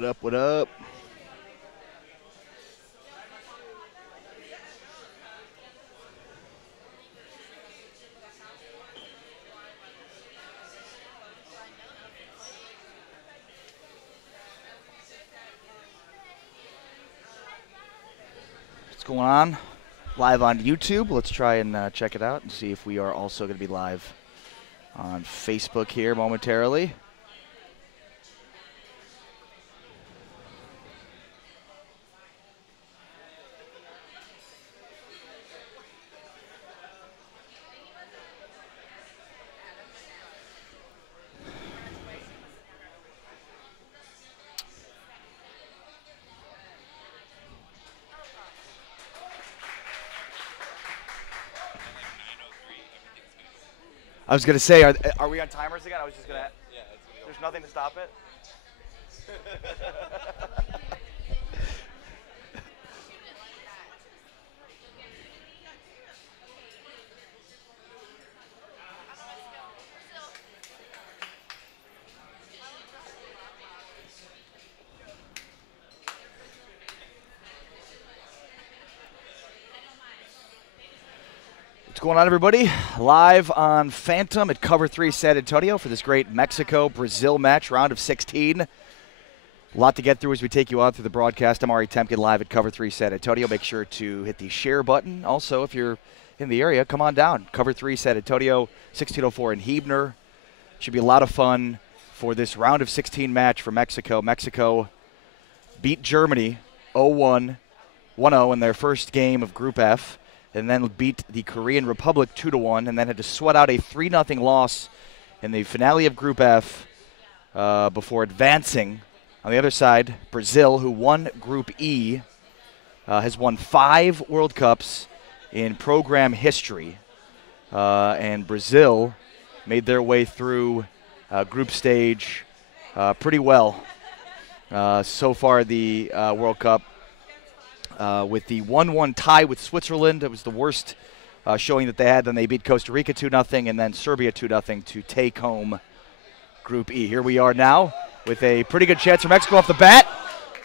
What up, what up? What's going on? Live on YouTube. Let's try and check it out and see if we are also going to be live on Facebook here momentarily. I was going to say, are we on timers again? I was just going to. Yeah, there's nothing to stop it? What's going on, everybody? Live on Phantom at Cover-3 San Antonio for this great Mexico-Brazil match, round of 16. A lot to get through as we take you on through the broadcast. I'm Temkin live at Cover-3 San Antonio. Make sure to hit the share button. Also, if you're in the area, come on down. Cover-3 San Antonio, 1604 in Huebner. Should be a lot of fun for this round of 16 match for Mexico. Mexico beat Germany 0-1, 1-0 in their first game of Group F, and then beat the Korean Republic 2-1, and then had to sweat out a 3-0 loss in the finale of Group F before advancing. On the other side, Brazil, who won Group E, has won 5 World Cups in program history, and Brazil made their way through group stage pretty well so far the World Cup. With the 1-1 tie with Switzerland. It was the worst showing that they had. Then they beat Costa Rica 2-0 and then Serbia 2-0 to take home Group E. Here we are now with a pretty good chance for Mexico off the bat,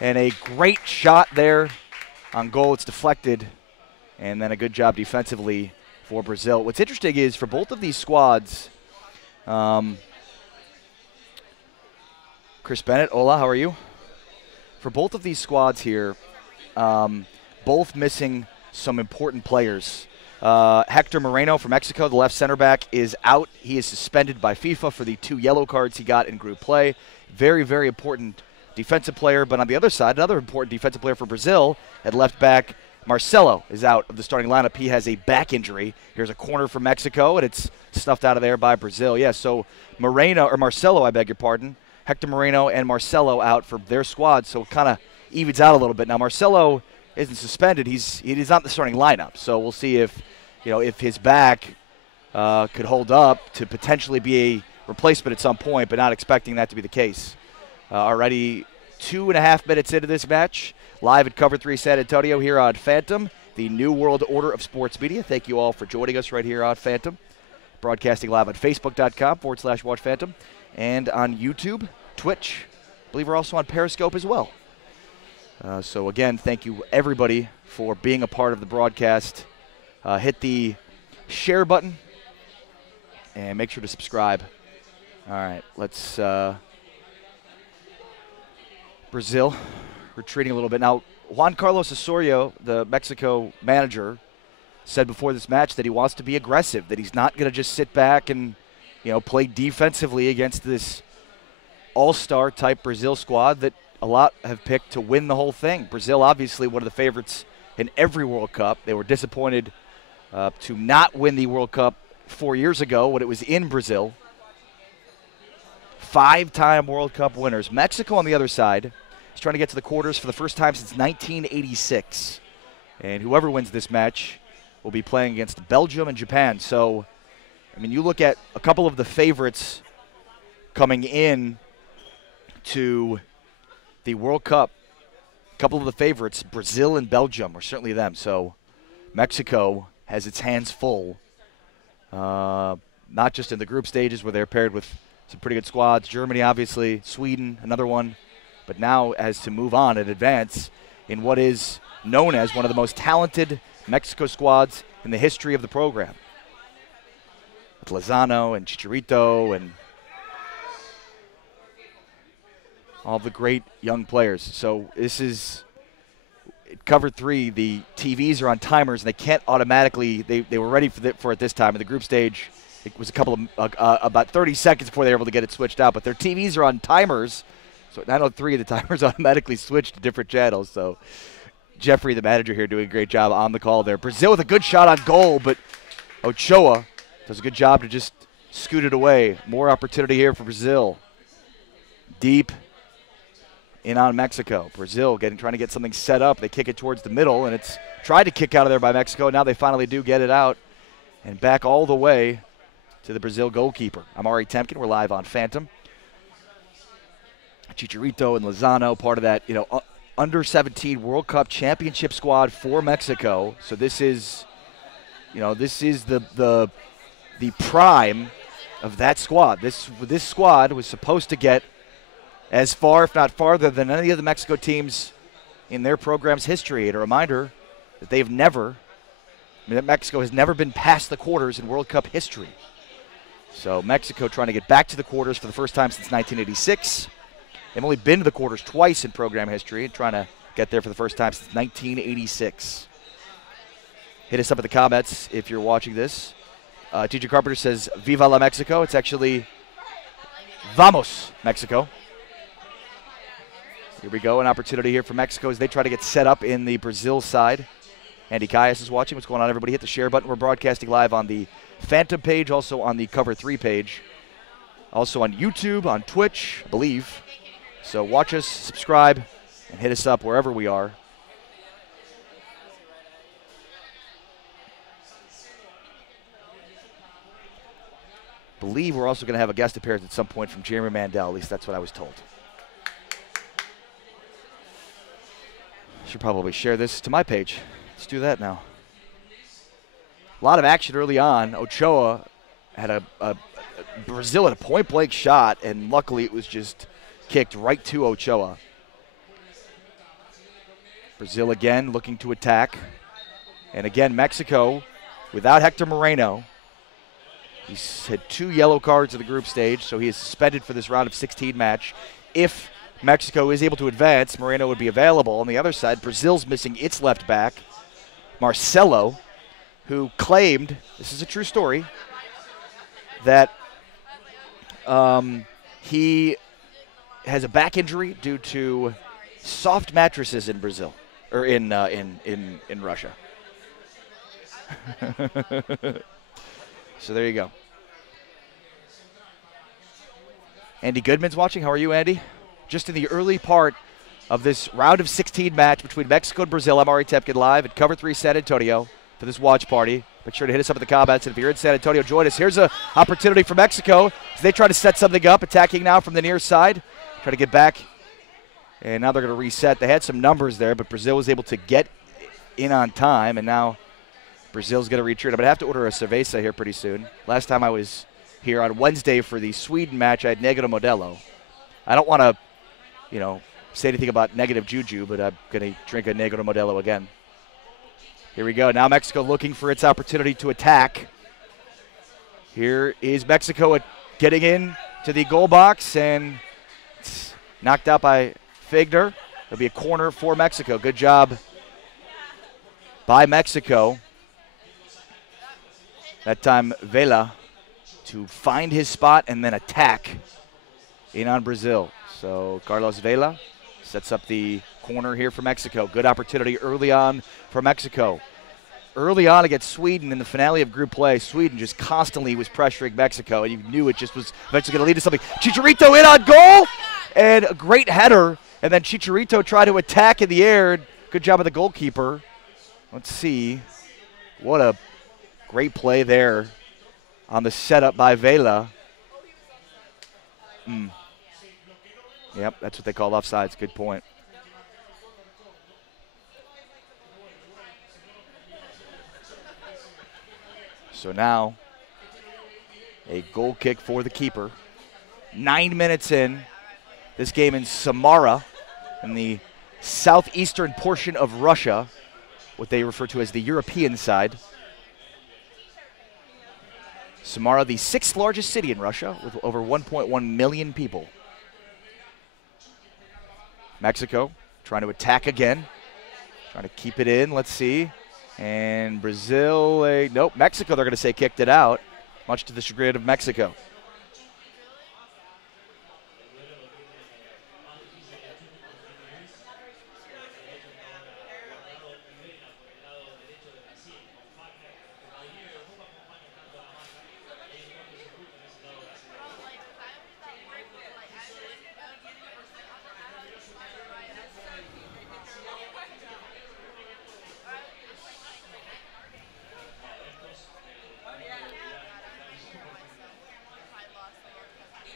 and a great shot there on goal. It's deflected, and then a good job defensively for Brazil. What's interesting is for both of these squads, Chris Bennett, hola, how are you? For both of these squads here, both missing some important players. Hector Moreno from Mexico, the left center back, is out. He is suspended by FIFA for the 2 yellow cards he got in group play. Very, very important defensive player. But on the other side, another important defensive player for Brazil at left back, Marcelo, is out of the starting lineup. He has a back injury. Here's a corner for Mexico, and it's snuffed out of there by Brazil. Yeah, so Marcelo, I beg your pardon. Hector Moreno and Marcelo out for their squad, so it kind of evens out a little bit. Now, Marcelo isn't suspended. He's not in the starting lineup, so we'll see if his back could hold up to potentially be a replacement at some point, but not expecting that to be the case. Already 2.5 minutes into this match, live at Cover-3 San Antonio here on Phantom, the new world order of sports media. Thank you all for joining us right here on Phantom, broadcasting live on Facebook.com/WatchPhantom, and on YouTube, Twitch. I believe we're also on Periscope as well. So again, thank you everybody for being a part of the broadcast. Hit the share button and make sure to subscribe. All right, let's Brazil retreating a little bit. Now, Juan Carlos Osorio, the Mexico manager, said before this match that he wants to be aggressive, that he's not going to just sit back and play defensively against this all-star type Brazil squad that a lot have picked to win the whole thing. Brazil, obviously, one of the favorites in every World Cup. They were disappointed to not win the World Cup 4 years ago when it was in Brazil. 5-time World Cup winners. Mexico, on the other side, is trying to get to the quarters for the first time since 1986. And whoever wins this match will be playing against Belgium and Japan. So, I mean, you look at a couple of the favorites coming in to the World Cup, a couple of the favorites, Brazil and Belgium, are certainly them. So Mexico has its hands full, not just in the group stages where they're paired with some pretty good squads. Germany, obviously, Sweden, another one, but now has to move on and advance in what is known as one of the most talented Mexico squads in the history of the program. With Lozano and Chicharito and all the great young players. So this is Cover-3. The TVs are on timers, and they can't automatically. They were ready for it this time. In the group stage, it was a couple of about 30 seconds before they were able to get it switched out. But their TVs are on timers, so at 9:03 the timers automatically switched to different channels. So Jeffrey, the manager here, doing a great job on the call there. Brazil with a good shot on goal, but Ochoa does a good job to just scoot it away. More opportunity here for Brazil. Deep in on Mexico. Brazil trying to get something set up. They kick it towards the middle, and it's tried to kick out of there by Mexico. Now they finally do get it out and back all the way to the Brazil goalkeeper. I'm Ari Temkin. We're live on Phantom. Chicharito and Lozano, part of that, under 17 World Cup championship squad for Mexico. So this is, the prime of that squad. This squad was supposed to get as far, if not farther, than any of the Mexico teams in their program's history. And a reminder that Mexico has never been past the quarters in World Cup history. So Mexico trying to get back to the quarters for the first time since 1986. They've only been to the quarters twice in program history, and trying to get there for the first time since 1986. Hit us up in the comments if you're watching this. TJ Carpenter says, Viva la Mexico. It's actually Vamos, Mexico. Here we go, an opportunity here for Mexico as they try to get set up in the Brazil side. Andy Caius is watching. What's going on, everybody? Hit the share button. We're broadcasting live on the Phantom page, also on the Cover-3 page, also on YouTube, on Twitch, I believe. So watch us, subscribe, and hit us up wherever we are. I believe we're also going to have a guest appearance at some point from Jeremy Mandel. At least that's what I was told. Should probably share this to my page. Let's do that now. A lot of action early on. Ochoa had a Brazil had a point-blank shot, and luckily it was just kicked right to Ochoa. Brazil again looking to attack. And again, Mexico without Hector Moreno. He's had 2 yellow cards in the group stage, so he is suspended for this round of 16 match. If Mexico is able to advance, Moreno would be available. On the other side, Brazil's missing its left back, Marcelo, who claimed, this is a true story, that he has a back injury due to soft mattresses in Brazil, or in Russia. So there you go. Andy Goodman's watching. How are you, Andy? Just in the early part of this round of 16 match between Mexico and Brazil. I'm Ari Temkin live at Cover-3 San Antonio for this watch party. Make sure to hit us up in the comments. And if you're in San Antonio, join us. Here's an opportunity for Mexico as they try to set something up, attacking now from the near side. Try to get back. And now they're going to reset. They had some numbers there, but Brazil was able to get in on time. And now Brazil's going to retreat. I'm going to have to order a cerveza here pretty soon. Last time I was here on Wednesday for the Sweden match, I had Negro Modelo. I don't want to, say anything about negative juju, but I'm going to drink a Negro Modelo again. Here we go. Now Mexico looking for its opportunity to attack. Here is Mexico getting in to the goal box, and it's knocked out by Fagner. It'll be a corner for Mexico. Good job by Mexico. That time, Vela to find his spot and then attack in on Brazil. So Carlos Vela sets up the corner here for Mexico. Good opportunity early on for Mexico. Early on against Sweden in the finale of group play, Sweden just constantly was pressuring Mexico, and you knew it just was eventually going to lead to something. Chicharito in on goal, and a great header. And then Chicharito tried to attack in the air. Good job of the goalkeeper. Let's see. What a great play there on the setup by Vela. Yep, that's what they call offsides. Good point. So now, a goal kick for the keeper. 9 minutes in. This game in Samara, in the southeastern portion of Russia, what they refer to as the European side. Samara, the 6th largest city in Russia with over 1.1 million people. Mexico trying to attack again, trying to keep it in. Let's see. And Brazil, nope, Mexico, they're going to say kicked it out, much to the chagrin of Mexico.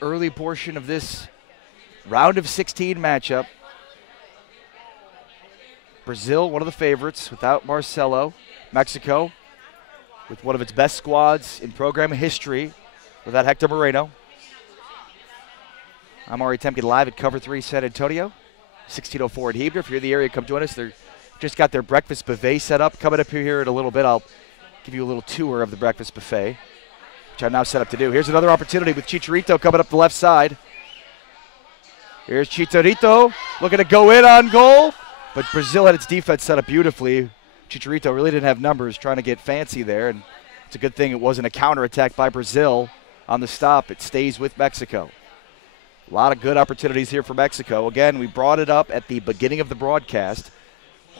Early portion of this round of 16 matchup. Brazil, one of the favorites without Marcelo. Mexico, with one of its best squads in program history without Hector Moreno. I'm Ari Temkin live at Cover-3 San Antonio, 1604 at Hebner. If you're in the area, come join us. They're just got their breakfast buffet set up. Coming up here in a little bit, I'll give you a little tour of the breakfast buffet, which I'm now set up to do. Here's another opportunity with Chicharito coming up the left side. Here's Chicharito looking to go in on goal, but Brazil had its defense set up beautifully. Chicharito really didn't have numbers, trying to get fancy there, and it's a good thing it wasn't a counterattack by Brazil on the stop. It stays with Mexico. A lot of good opportunities here for Mexico. Again, we brought it up at the beginning of the broadcast.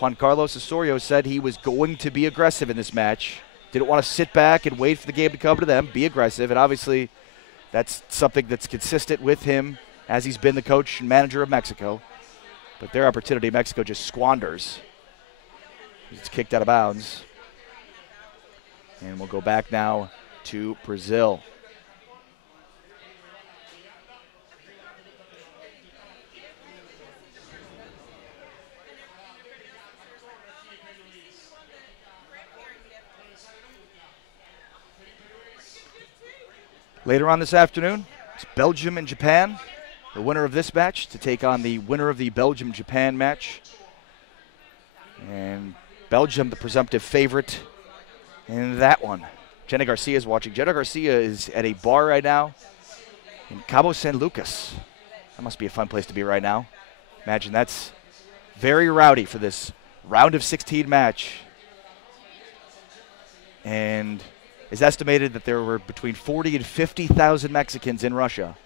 Juan Carlos Osorio said he was going to be aggressive in this match. Didn't want to sit back and wait for the game to come to them, be aggressive, and obviously that's something that's consistent with him as he's been the coach and manager of Mexico. But their opportunity, Mexico just squanders. It's kicked out of bounds. And we'll go back now to Brazil. Later on this afternoon, it's Belgium and Japan. The winner of this match to take on the winner of the Belgium-Japan match. And Belgium, the presumptive favorite in that one. Jenna Garcia is watching. Jenna Garcia is at a bar right now in Cabo San Lucas. That must be a fun place to be right now. Imagine that's very rowdy for this round of 16 match. And it's estimated that there were between 40 and 50,000 Mexicans in Russia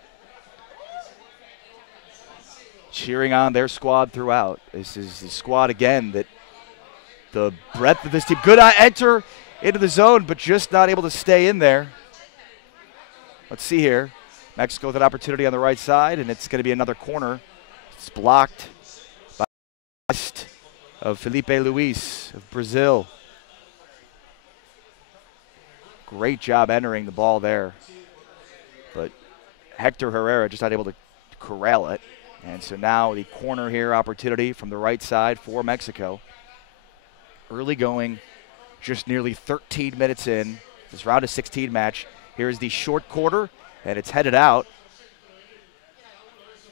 cheering on their squad throughout. This is the squad, again, that the breadth of this team. Good enter into the zone, but just not able to stay in there. Let's see here. Mexico with an opportunity on the right side, and it's going to be another corner. It's blocked by of Felipe Luis of Brazil. Great job entering the ball there. But Hector Herrera just not able to corral it. And so now the corner here opportunity from the right side for Mexico. Early going, just nearly 13 minutes in. This round of 16 match. Here's the short quarter, and it's headed out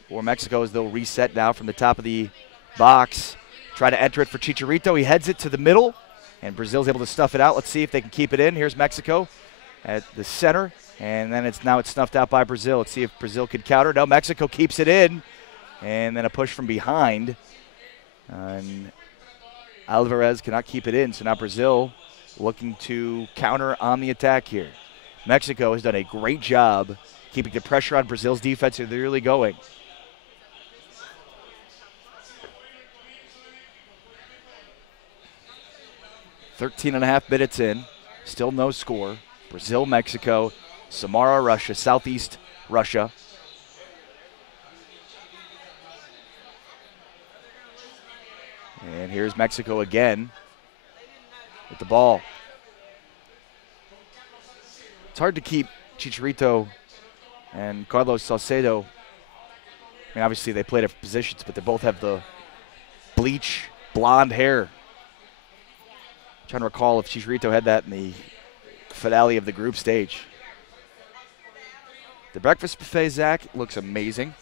for Mexico as they'll reset now from the top of the box. Try to enter it for Chicharito. He heads it to the middle, and Brazil's able to stuff it out. Let's see if they can keep it in. Here's Mexico at the center, and then it's snuffed out by Brazil. Let's see if Brazil can counter. No, Mexico keeps it in, and then a push from behind. And Alvarez cannot keep it in, so now Brazil looking to counter on the attack here. Mexico has done a great job keeping the pressure on Brazil's defense as they're really going. .5 minutes in, still no score. Brazil, Mexico, Samara, Russia, Southeast Russia. And here's Mexico again with the ball. It's hard to keep Chicharito and Carlos Salcedo. I mean, obviously they play different positions, but they both have the bleach blonde hair. I'm trying to recall if Chicharito had that in the finale of the group stage. The breakfast buffet, Zach, looks amazing.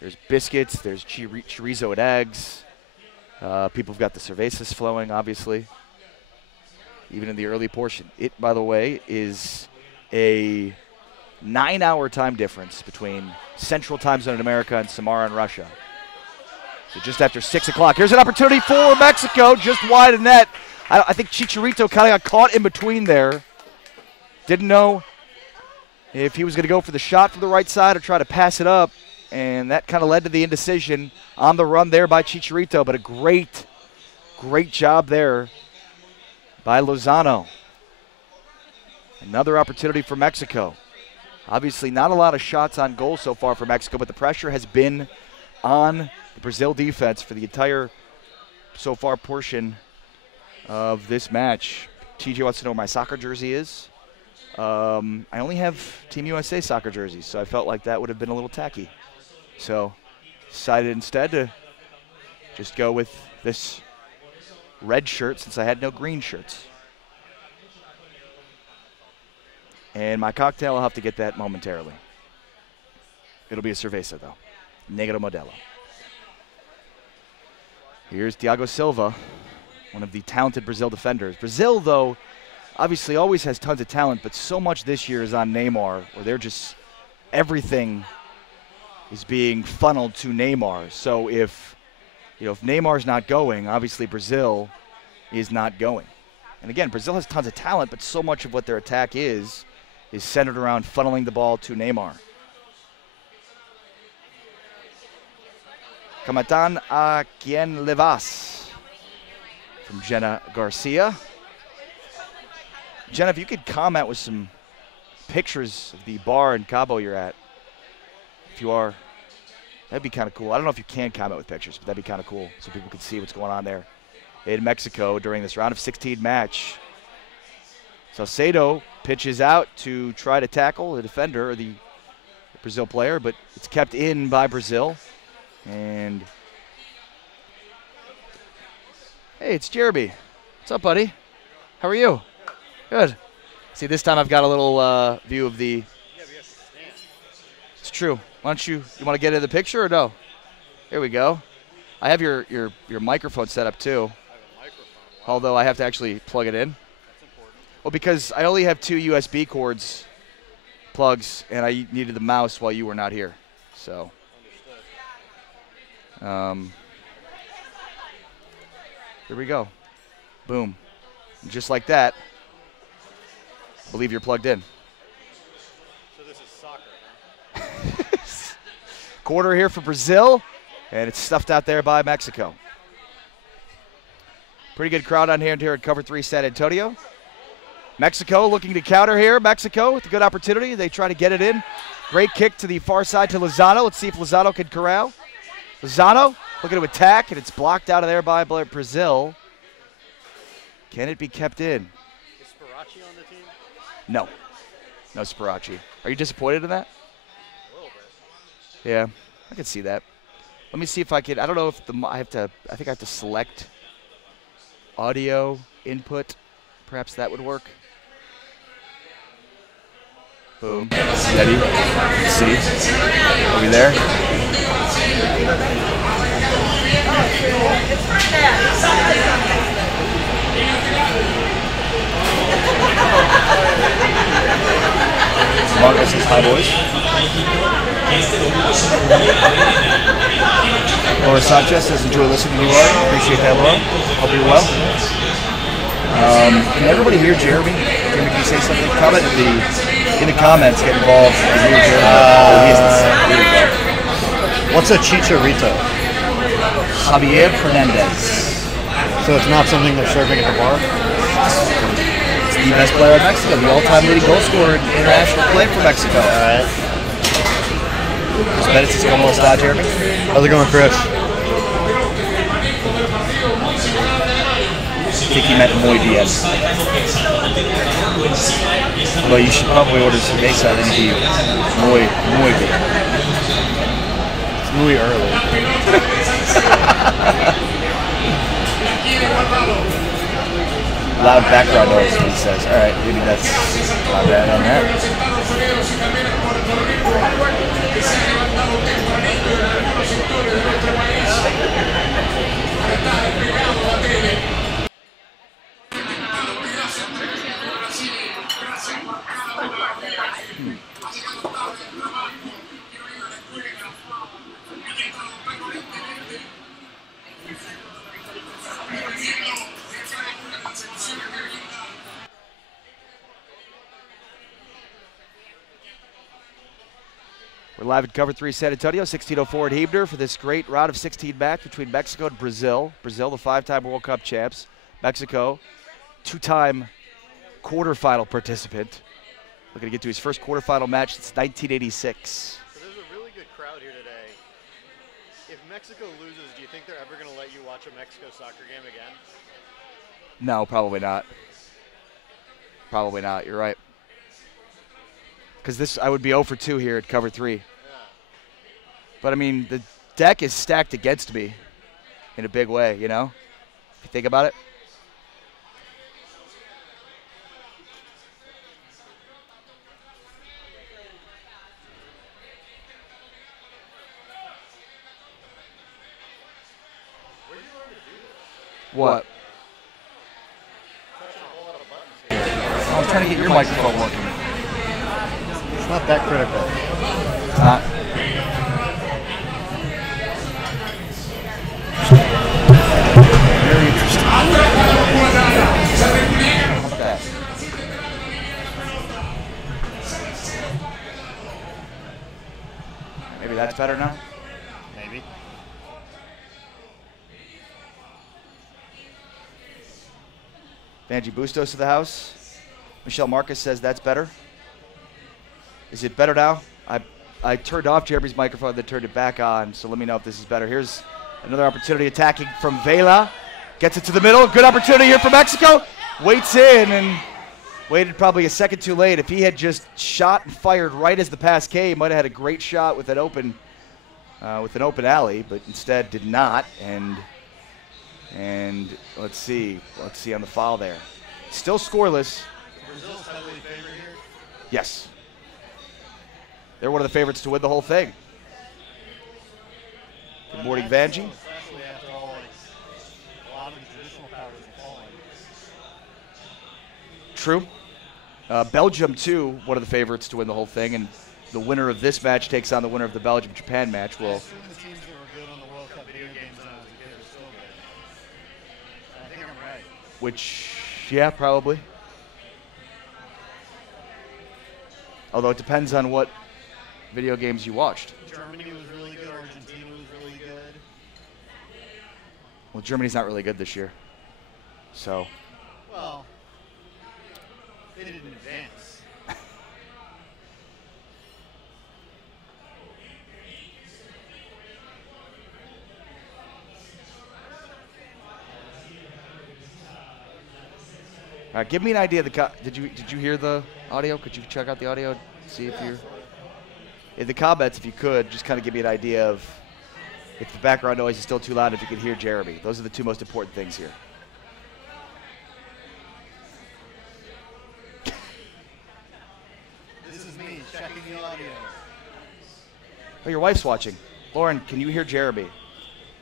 There's biscuits. There's chorizo and eggs. People have got the cervezas flowing, obviously, even in the early portion. It, by the way, is a 9-hour time difference between Central Time Zone in America and Samara in Russia. So just after 6 o'clock. Here's an opportunity for Mexico, just wide of net. I think Chicharito kind of got caught in between there. Didn't know if he was going to go for the shot from the right side or try to pass it up. And that kind of led to the indecision on the run there by Chicharito. But a great, great job there by Lozano. Another opportunity for Mexico. Obviously not a lot of shots on goal so far for Mexico, but the pressure has been on the Brazil defense for the entire so far portion of this match. TJ wants to know where my soccer jersey is. I only have Team USA soccer jerseys, so I felt like that would have been a little tacky. So decided instead to just go with this red shirt since I had no green shirts. And my cocktail, I'll have to get that momentarily. It'll be a cerveza, though. Negro Modelo. Here's Thiago Silva, one of the talented Brazil defenders. Brazil, though, obviously always has tons of talent, but so much this year is on Neymar, where they're just, everything is being funneled to Neymar. So if Neymar's not going, obviously Brazil is not going. And again, Brazil has tons of talent, but so much of what their attack is centered around funneling the ball to Neymar. Camatan a quien le vas? From Jenna Garcia. Jenna, if you could comment with some pictures of the bar in Cabo you're at. If you are, that'd be kind of cool. I don't know if you can comment with pictures, but that'd be kind of cool so people can see what's going on there in Mexico during this round of 16 match. Salcedo pitches out to try to tackle the defender or the Brazil player, but it's kept in by Brazil. And hey, it's Jeremy. What's up, buddy? How are you? Good. See, this time I've got a little view of the. It's true. Why don't you want to get in the picture or no? Here we go. I have your microphone set up too. I have a microphone. Wow. Although I have to actually plug it in. That's important. Well, because I only have 2 USB cords plugs, and I needed the mouse while you were not here. So. Here we go. Boom. And just like that, I believe you're plugged in. So this is soccer, huh? Quarter here for Brazil, and it's stuffed out there by Mexico. Pretty good crowd on here at Cover-3 San Antonio. Mexico looking to counter here. Mexico with a good opportunity. They try to get it in. Great kick to the far side to Lozano. Let's see if Lozano can corral. Lozano looking to attack, and it's blocked out of there by Brazil. Can it be kept in? Is Sparachi on the team? No. No Sparachi. Are you disappointed in that? A little bit. Yeah, I can see that. Let me see if I can. I don't know if I think I have to select audio input. Perhaps that would work. Boom. Steady. See? Are we there? Marcos says hi, boys. Laura Sanchez says enjoy listening to you, Laura. Appreciate that, Laura. Hope you're well. Can everybody hear Jeremy? Jeremy, can you say something? Comment in the comments. Get involved. Can you hear Jeremy? Here we go. What's a chicharito? Javier Fernandez. So it's not something they're serving at the bar? It's the best player in Mexico, the all-time leading goal scorer in international play for Mexico. All right. Chris Bennett says, ¿Cómo está, Jeremy? How's it going, Chris? I think he meant muy bien. Although you should probably order cerveza and be muy bien. It's muy early. Loud background noise, he says. All right, maybe that's not bad on that. We're live at Cover-3 San Antonio, 16:04 at Hebner for this great round of 16 match between Mexico and Brazil. Brazil, the 5-time World Cup champs. Mexico, 2-time quarterfinal participant. Looking to get to his first quarterfinal match since 1986. So there's a really good crowd here today. If Mexico loses, do you think they're ever going to let you watch a Mexico soccer game again? No, probably not. Probably not. You're right. Because I would be 0 for 2 here at Cover-3. Yeah. But I mean, the deck is stacked against me in a big way, you know? If you think about it. Where did you learn to do this? What? Touching a whole lot of buttons here. I'm trying to get your microphone working. It's not that critical. Very interesting. Okay. Maybe that's better now? Maybe. Vanji Bustos to the house. Michelle Marcus says that's better. Is it better now? I turned off Jeremy's microphone, then turned it back on, so let me know if this is better. Here's another opportunity attacking from Vela. Gets it to the middle. Good opportunity here for Mexico. Waits in and waited probably a second too late. If he had just shot and fired right as the pass came, might have had a great shot with an open alley, but instead did not. And let's see on the foul there. Still scoreless. Brazil's heavily favored here. Yes. They're one of the favorites to win the whole thing. Good morning, Vanji. Especially after all, a lot of the traditional powers are falling. True. Belgium, too, one of the favorites to win the whole thing, and the winner of this match takes on the winner of the Belgium-Japan match. I Well, assume the teams that were good on the World Cup video games when I was a kid are still good. I think I'm right. which, yeah, probably. Although it depends on what video games you watched. Germany was really good. Argentina was really good. Well, Germany's not really good this year. So, Well, they didn't advance. give me an idea. Did you hear the audio? Could you check out the audio? See if you're in the comments, if you could, just kind of give me an idea of if the background noise is still too loud. If you could hear Jeremy, those are the two most important things here. This is me checking the audio. Oh, your wife's watching. Lauren, can you hear Jeremy?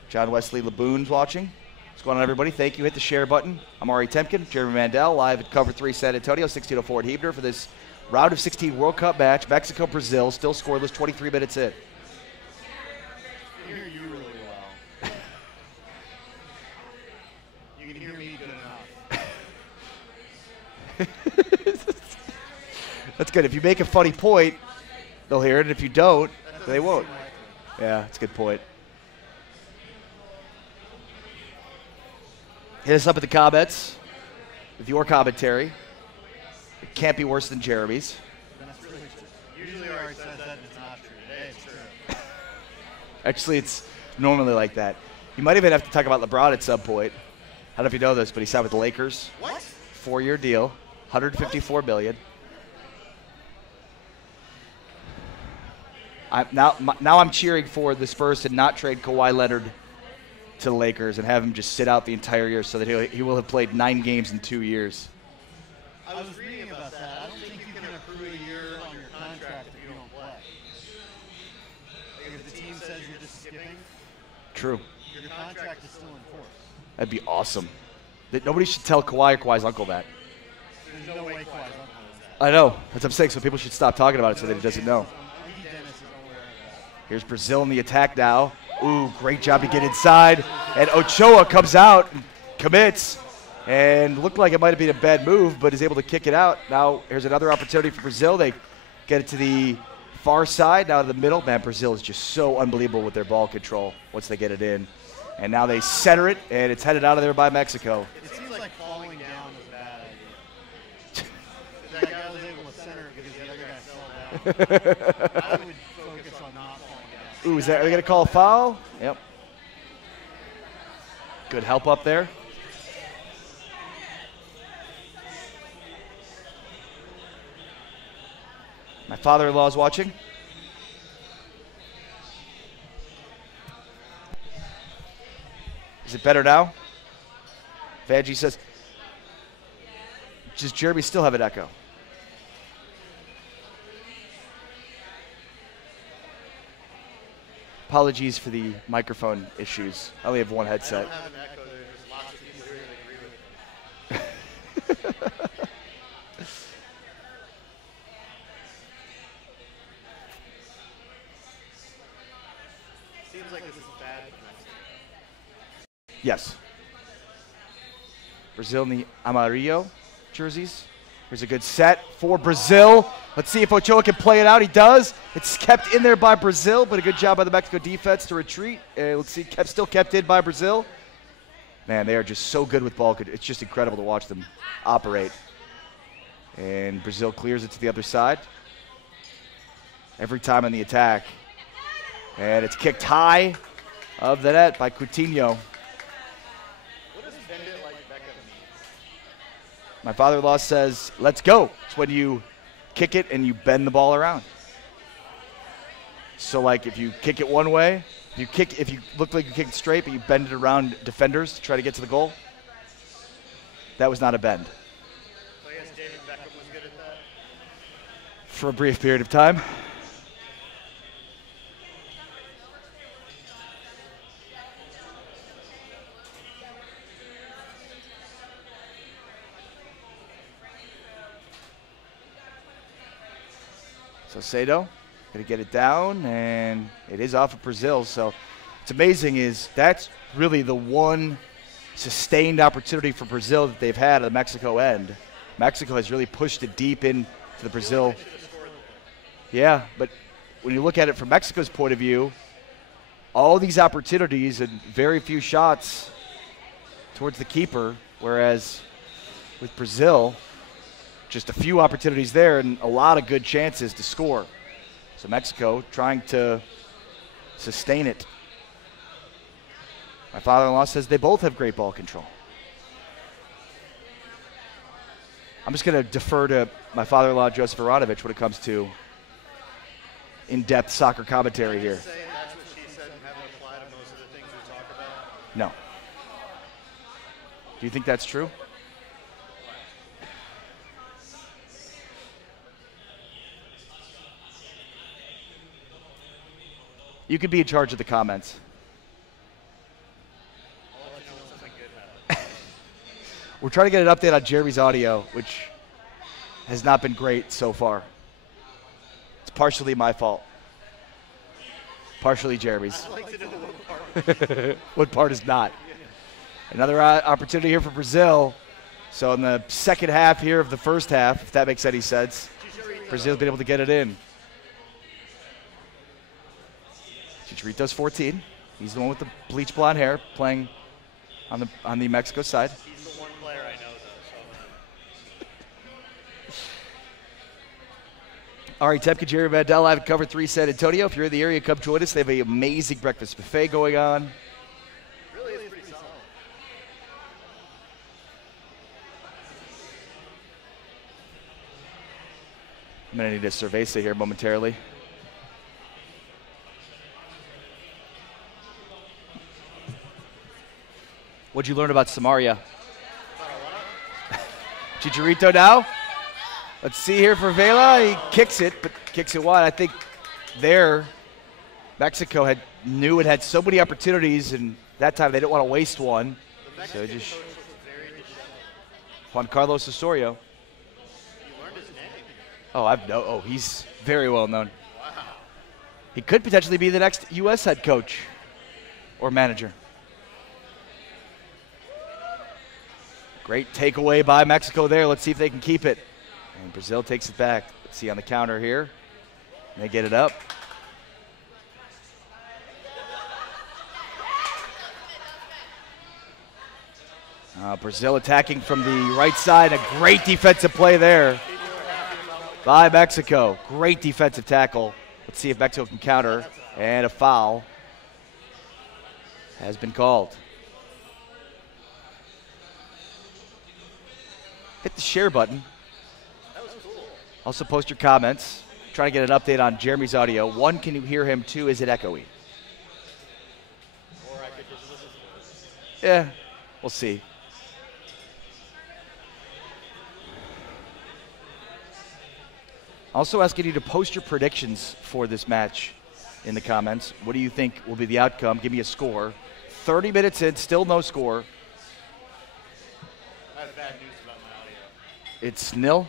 John Wesley Laboon's watching. What's going on, everybody? Thank you. Hit the share button. I'm Ari Temkin, Jeremy Mandel, live at Cover-3 San Antonio, 16:04 at Hebner for this round of 16 World Cup match. Mexico-Brazil, still scoreless, 23 minutes in. I hear you really well. You can hear me good enough. That's good. If you make a funny point, they'll hear it, and if you don't, they won't. Yeah, that's a good point. Hit us up at the comments with your commentary. It can't be worse than Jeremy's. That's really true. Usually Ari says that and it's not true. Today it's true. Actually, it's normally like that. You might even have to talk about LeBron at some point. I don't know if you know this, but he signed with the Lakers. What? 4-year deal, $154 million. Now I'm cheering for the Spurs to not trade Kawhi Leonard to the Lakers and have him just sit out the entire year so that he will have played 9 games in 2 years. I was reading about that. I don't think you can accrue a year on your contract if you don't play. Like if the team says you're just skipping, True. your contract is still in force. That'd be awesome. Nobody should tell Kawhi or Kawhi's uncle that. There's no way Kawhi's uncle knows that. I know. That's what I'm saying. So people should stop talking about it so that he doesn't know. Dennis is aware of that. Here's Brazil in the attack now. Ooh, great job to get inside. And Ochoa comes out and commits. And looked like it might have been a bad move, but is able to kick it out. Now here's another opportunity for Brazil. They get it to the far side, now to the middle. Man, Brazil is just so unbelievable with their ball control once they get it in. And now they center it, and it's headed out of there by Mexico. It seems like falling down was a bad idea. That guy was able to center it because the other guy fell down. I would focus on not falling down. Ooh, are they going to call a foul? Yep. Good help up there. My father-in-law is watching. Is it better now? Vanji says, does Jeremy still have an echo? Apologies for the microphone issues. I only have one headset. I don't have an echo. There's lots of people here that agree with me. Seems like this is bad for Mexico. Yes. Brazil in the amarillo jerseys. Here's a good set for Brazil. Let's see if Ochoa can play it out. He does. It's kept in there by Brazil, but a good job by the Mexico defense to retreat. Let's see, still kept in by Brazil. Man, they are just so good with ball. It's just incredible to watch them operate. And Brazil clears it to the other side. Every time on the attack. And it's kicked high of the net by Coutinho. What does bend it like Beckham mean? My father-in-law says, let's go. It's when you kick it and you bend the ball around. So like if you kick it one way, if you look like you kick it straight, but you bend it around defenders to try to get to the goal, that was not a bend. So I guess David Beckham was good at that. For a brief period of time. So Sado going to get it down, and it is off of Brazil. So what's amazing is that's really the one sustained opportunity for Brazil that they've had at the Mexico end. Mexico has really pushed it deep into the Brazil. Yeah, but when you look at it from Mexico's point of view, all these opportunities and very few shots towards the keeper, whereas with Brazil, just a few opportunities there and a lot of good chances to score. So Mexico trying to sustain it. My father-in-law says they both have great ball control. I'm just going to defer to my father-in-law, Joseph Iranovich, when it comes to in-depth soccer commentary here. Say that's what she said and haven't applied to most of the things we talk about. No. Do you think that's true? You could be in charge of the comments. I'll let you know when something good happens. We're trying to get an update on Jeremy's audio, which has not been great so far. It's partially my fault. Partially Jeremy's. I'd like to know what part. What part is not? Another opportunity here for Brazil. So in the second half here of the first half, if that makes any sense, Brazil's been able to get it in. Chicharito's 14. He's the one with the bleach blonde hair playing on the Mexico side. He's the one player I know, though. So. All right, Temkin, Jerry Mandel live at Cover-3 San Antonio. If you're in the area, come join us. They have an amazing breakfast buffet going on. Really is pretty solid. I'm going to need a cerveza here momentarily. What'd you learn about Samaria? Chicharito now. Let's see here for Vela. He kicks it, but kicks it wide. I think there, Mexico knew it had so many opportunities, and that time they didn't want to waste one. So they just Juan Carlos Osorio. You learned his name. Oh, he's very well known. Wow. He could potentially be the next U.S. head coach or manager. Great takeaway by Mexico there. Let's see if they can keep it. And Brazil takes it back. Let's see on the counter here. They get it up. Brazil attacking from the right side. A great defensive play there by Mexico. Great defensive tackle. Let's see if Mexico can counter. And a foul has been called. Hit the share button. That was cool. Also post your comments. Trying to get an update on Jeremy's audio. 1, can you hear him? 2, is it echoey? Or I could just listen to it. Yeah, we'll see. Also asking you to post your predictions for this match in the comments. What do you think will be the outcome? Give me a score. 30 minutes in, still no score. I have bad news about my audio. It's nil.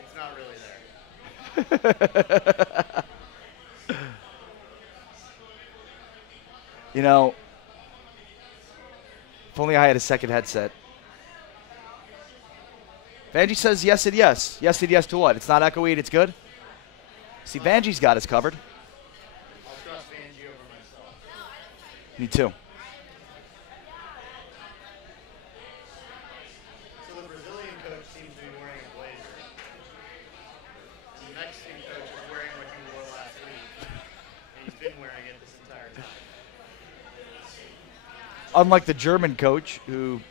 It's not really there. You know, if only I had a second headset. Vanjie says yes and yes. Yes and yes to what? It's not echoey and it's good? See, Vanjie's got us covered. I'll trust Vanjie over myself. Me too. So the Brazilian coach seems to be wearing a blazer. And the Mexican coach is wearing what he wore last week. And he's been wearing it this entire time. Unlike the German coach who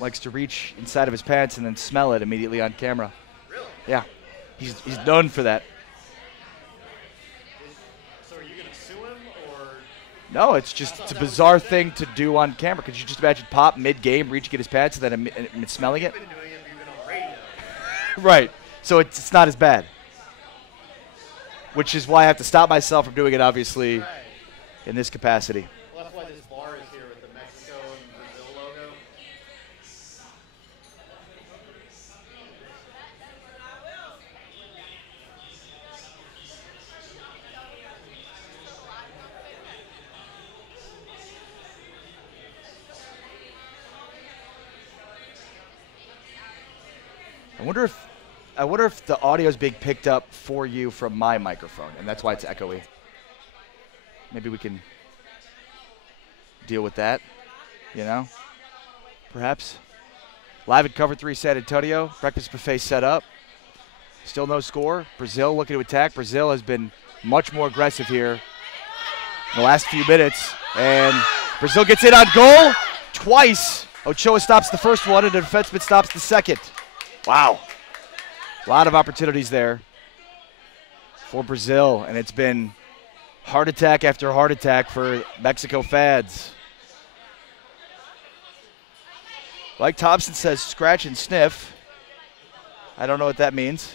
likes to reach inside of his pants and then smell it immediately on camera. Really? Yeah, he's known for that. So are you going to sue him, or? No, it's a bizarre thing to do on camera. Could you just imagine Pop mid-game reaching in his pants and then smelling it? You've been doing it even on radio. Right, so it's not as bad. Which is why I have to stop myself from doing it, obviously, Right. in this capacity. Well, that's why this bar is here with the Mexico and Brazil logo. I wonder if the audio is being picked up for you from my microphone, and that's why it's echoey. Maybe we can deal with that, you know? Perhaps. Live at Cover-3 San Antonio. Breakfast buffet set up. Still no score. Brazil looking to attack. Brazil has been much more aggressive here in the last few minutes. And Brazil gets in on goal twice. Ochoa stops the first one, and the defenseman stops the second. Wow. A lot of opportunities there for Brazil, and it's been heart attack after heart attack for Mexico fans. Like Thompson says, scratch and sniff. I don't know what that means.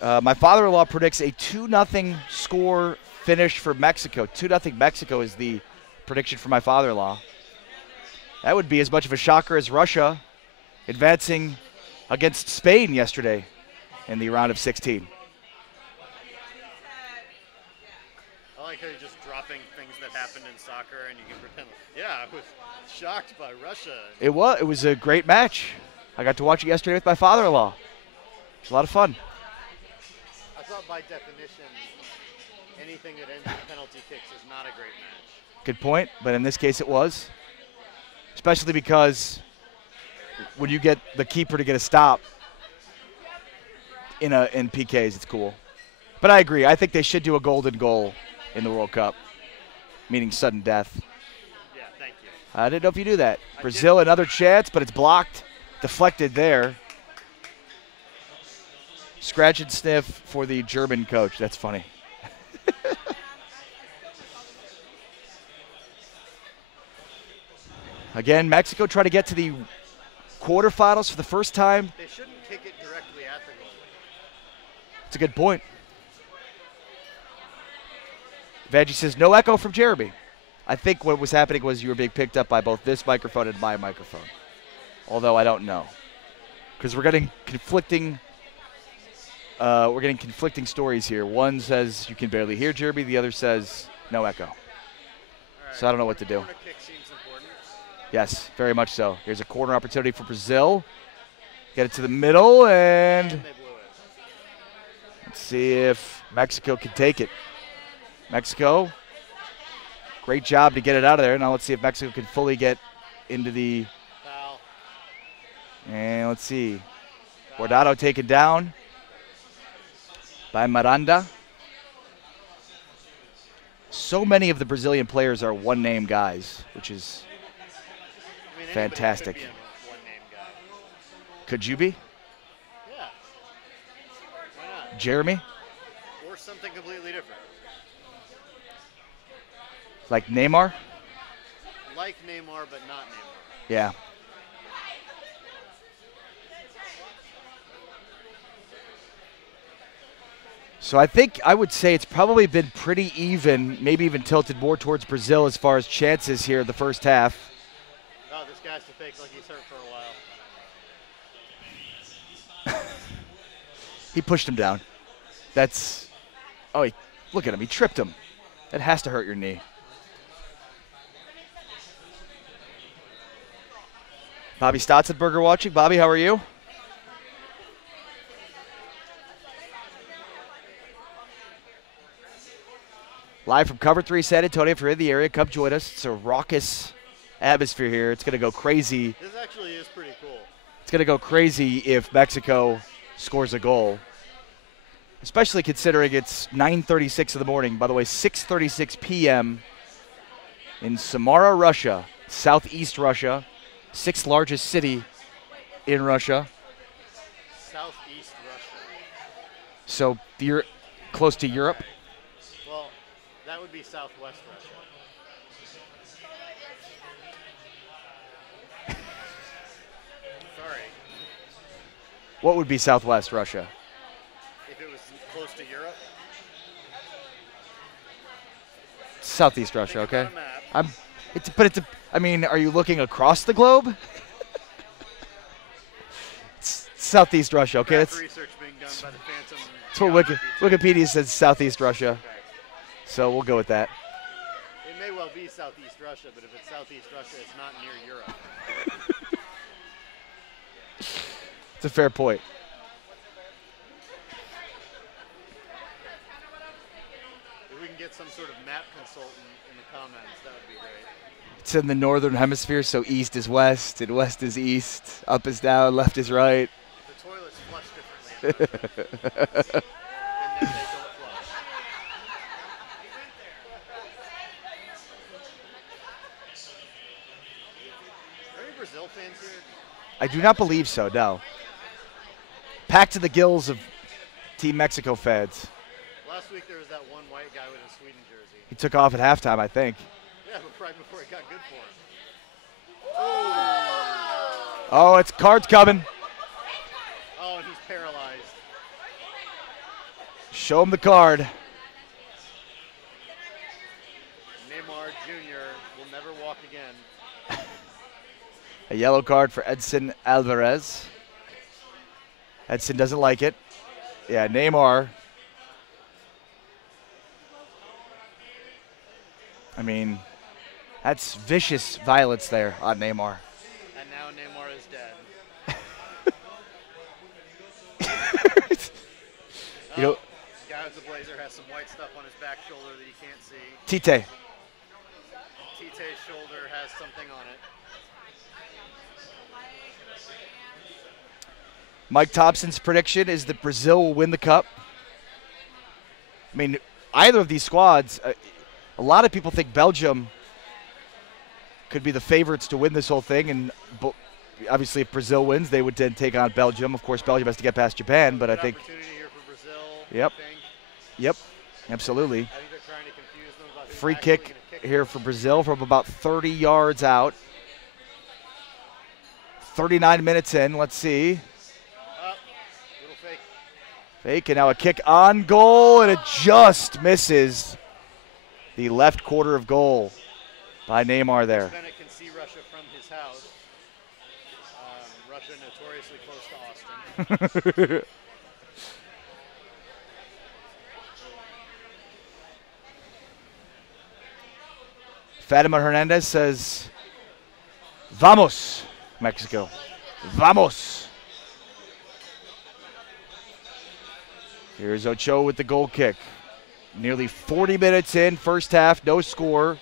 My father-in-law predicts a 2-0 score finish for Mexico. 2-0 Mexico is the prediction for my father-in-law. That would be as much of a shocker as Russia advancing against Spain yesterday in the round of 16. I like how you're just dropping things that happened in soccer and you can pretend, yeah, I was shocked by Russia. It was a great match. I got to watch it yesterday with my father-in-law. It was a lot of fun. I thought by definition, anything that ends in penalty kicks is not a great match. Good point, but in this case it was. Especially because when you get the keeper to get a stop in PKs, it's cool. But I agree. I think they should do a golden goal in the World Cup, meaning sudden death. Yeah, thank you. I didn't know if you knew that. Brazil, another chance, but it's blocked. Deflected there. Scratch and sniff for the German coach. That's funny. Again, Mexico trying to get to the quarterfinals for the first time. They shouldn't kick it directly at the goal. That's a good point. Vanjie says, no echo from Jeremy. I think what was happening was you were being picked up by both this microphone and my microphone. Although I don't know. Because we're getting conflicting stories here. One says you can barely hear Jeremy. The other says no echo. All right. So I don't know what to do. Corner kick seems important. Yes, very much so. Here's a corner opportunity for Brazil. Get it to the middle, and And they blew it. Let's see if Mexico can take it. Mexico, great job to get it out of there. Now let's see if Mexico can fully get into the. Foul. And let's see. Guardado taken down by Miranda. So many of the Brazilian players are one-name guys, which is I mean, anybody fantastic. Could be a one-name guy. Could you be? Yeah. Why not? Jeremy? Or something completely different. Like Neymar? Like Neymar, but not Neymar. Yeah. So I think I would say it's probably been pretty even, maybe even tilted more towards Brazil as far as chances here in the first half. Oh, this guy's to fake like he's hurt for a while. He pushed him down. That's, oh, look at him. He tripped him. That has to hurt your knee. Bobby Stotzenberger watching. Bobby, how are you? Live from Cover-3 San Antonio. If you're in the area, come join us. It's a raucous atmosphere here. It's going to go crazy. This actually is pretty cool. It's going to go crazy if Mexico scores a goal, especially considering it's 9:36 in the morning. By the way, 6:36 p.m. in Samara, Russia, southeast Russia, sixth largest city in Russia. Southeast Russia. So you're close to Europe. Well, that would be Southwest Russia. Sorry. What would be southwest Russia? If it was close to Europe. Southeast Russia, Think okay? about a map. I mean, are you looking across the globe? It's Southeast Russia, okay? Craft That's research being done by the Phantom. what geography. Wikipedia says, Southeast Russia. Okay. So we'll go with that. It may well be Southeast Russia, but if it's Southeast Russia, it's not near Europe. It's a fair point. If we can get some sort of map consultant in the comments, that would be great. It's in the northern hemisphere, so east is west, and west is east, up is down, left is right. The toilets flush differently in Russia. And then they don't flush. Are there any Brazil fans here? I do not believe so, no. Packed to the gills of Team Mexico fans. Last week there was that one white guy with a Sweden jersey. He took off at halftime, I think. Yeah, but right before it got good for him. Oh, it's cards coming. Oh, and he's paralyzed. Show him the card. Neymar Jr. will never walk again. A yellow card for Edson Alvarez. Edson doesn't like it. Yeah, Neymar. I mean, that's vicious violence there on Neymar. And now Neymar is dead. You know, Guy with the blazer has some white stuff on his back shoulder that you can't see. Tite. Tite's shoulder has something on it. Mike Thompson's prediction is that Brazil will win the cup. I mean, either of these squads, a lot of people think Belgium could be the favorites to win this whole thing. And obviously, if Brazil wins, they would then take on Belgium. Of course, Belgium has to get past Japan, but I think. Opportunity here for Brazil. Yep. I think. Yep, absolutely. I think they're trying to confuse them about who's Free actually kick gonna kick here for Brazil from about 30 yards out. 39 minutes in. Let's see. Little fake. Fake, and now a kick on goal, and it just misses the left quarter of goal by Neymar there. Bennett can see Russia from his house. Russia notoriously close to Austin. Fatima Hernandez says, "Vamos, Mexico. Vamos." Here's Ochoa with the goal kick. Nearly 40 minutes in, first half, no score.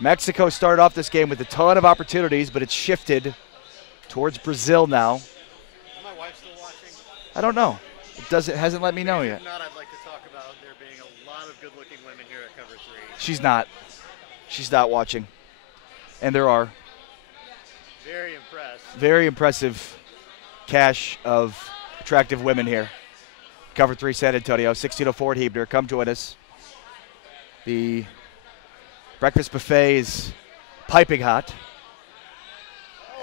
Mexico started off this game with a ton of opportunities, but it's shifted towards Brazil now. Is my wife still watching? I don't know. It hasn't let me know yet. If not, I'd like to talk about there being a lot of good-looking women here at Cover-3. She's not. She's not watching. And there are. Very impressed. Very impressive cache of attractive women here. Cover-3 San Antonio, 1604 at Hebner. Come join us. The breakfast buffet is piping hot.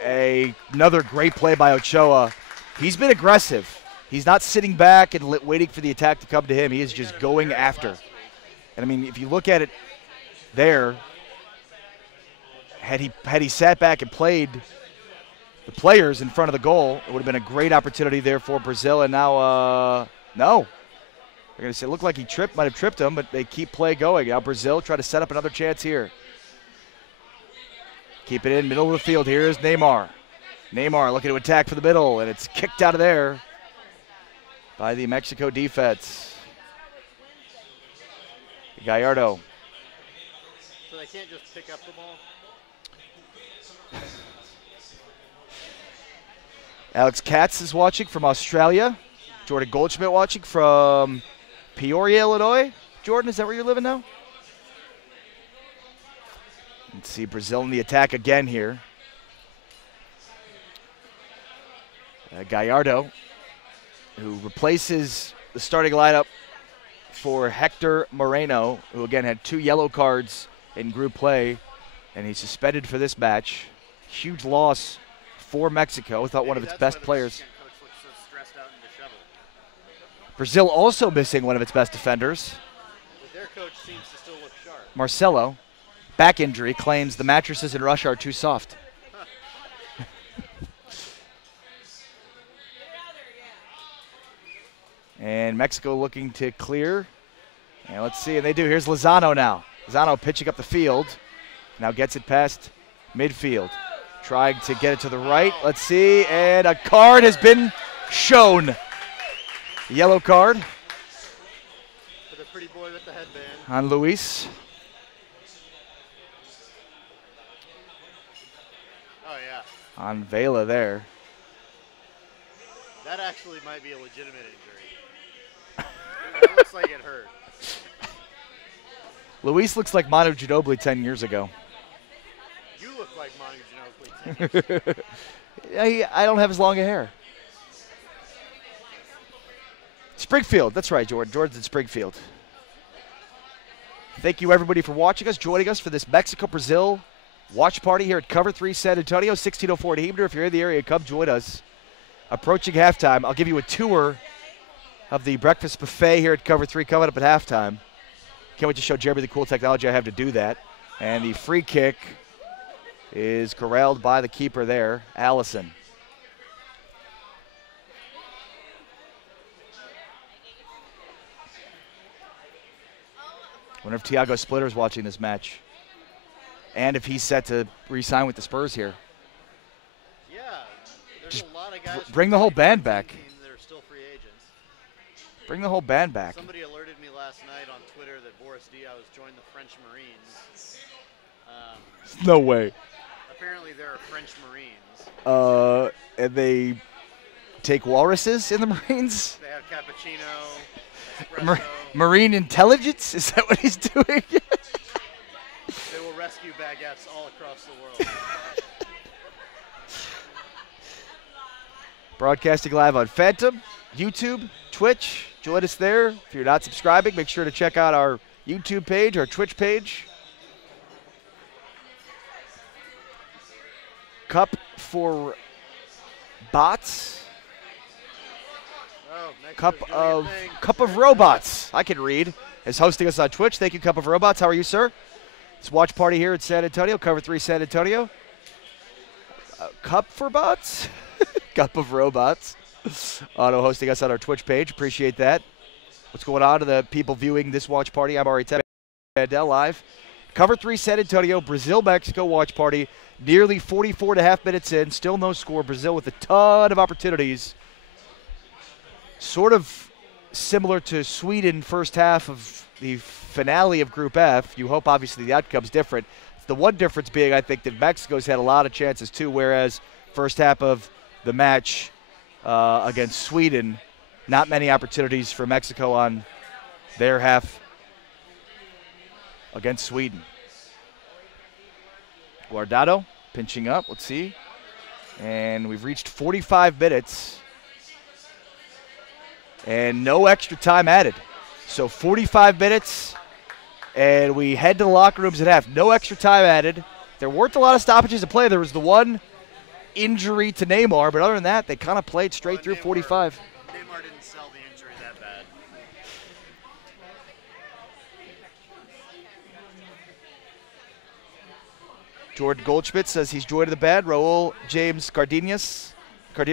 Another great play by Ochoa. He's been aggressive. He's not sitting back and waiting for the attack to come to him. He is just going after. And I mean, if you look at it there, had he sat back and played the players in front of the goal, it would have been a great opportunity there for Brazil. And now, no. They're going to say it looked like he might have tripped him, but they keep play going. Now Brazil try to set up another chance here. Keep it in middle of the field. Here's Neymar. Neymar looking to attack for the middle, and it's kicked out of there by the Mexico defense. Gallardo. So they can't just pick up the ball? Alex Katz is watching from Australia. Jordan Goldschmidt watching from Peoria, Illinois. Jordan, is that where you're living now? Let's see Brazil in the attack again here. Gallardo, who replaces the starting lineup for Hector Moreno, who again had 2 yellow cards in group play, and he's suspended for this match. Huge loss for Mexico. Thought one of its best players. Brazil also missing one of its best defenders. But their coach seems to still look sharp. Marcelo, back injury, claims the mattresses in Russia are too soft. And Mexico looking to clear. And let's see, and they do. Here's Lozano now. Lozano pitching up the field. Now gets it past midfield. Trying to get it to the right. Let's see, and a card has been shown. Yellow card. For the pretty boy with the headband. On Luis. Oh, yeah. On Vela there. That actually might be a legitimate injury. It looks like it hurt. Luis looks like Manu Ginobili 10 years ago. You look like Manu Ginobili 10 years ago. I don't have as long a hair. Springfield, that's right, Jordan. Jordan's in Springfield. Thank you, everybody, for watching us, joining us for this Mexico-Brazil watch party here at Cover-3 San Antonio, 1604 at Hebner. If you're in the area, come join us. Approaching halftime, I'll give you a tour of the breakfast buffet here at Cover-3 coming up at halftime. Can't wait to show Jeremy the cool technology I have to do that. And the free kick is corralled by the keeper there, Allison. Wonder if Thiago Splitter's watching this match. And if he's set to re-sign with the Spurs here. Yeah, there's Just a lot of guys. bring the whole band back. That are still free agents. Bring the whole band back. Somebody alerted me last night on Twitter that Boris Diaw has joined the French Marines. No way. Apparently there are French Marines. And they take walruses in the Marines? They have cappuccino, Mar espresso. Marine intelligence? Is that what he's doing? They will rescue baguettes all across the world. Broadcasting live on Phantom, YouTube, Twitch. Join us there. If you're not subscribing, make sure to check out our YouTube page, our Twitch page. Cup for bots. Oh, Mexico's doing a thing. Cup of Robots. I can read. Is hosting us on Twitch. Thank you, Cup of Robots. How are you, sir? It's watch party here at San Antonio, Cover-3 San Antonio. Cup for bots. Cup of Robots. Otto hosting us on our Twitch page. Appreciate that. What's going on to the people viewing this watch party? I'm Ari Mandel live. Cover-3 San Antonio, Brazil-Mexico watch party. Nearly 44.5 minutes in. Still no score. Brazil with a ton of opportunities. Sort of similar to Sweden first half of the finale of Group F. You hope, obviously, the outcome's different. The one difference being, I think, that Mexico's had a lot of chances, too, whereas first half of the match against Sweden, not many opportunities for Mexico on their half against Sweden. Guardado pinching up. Let's see. And we've reached 45 minutes. And no extra time added. So 45 minutes, and we head to the locker rooms at half. No extra time added. There weren't a lot of stoppages to play. There was the one injury to Neymar, but other than that, they kind of played straight through 45. Neymar didn't sell the injury that bad. Jordan Goldschmidt says he's joined the band. Raul James Cardenas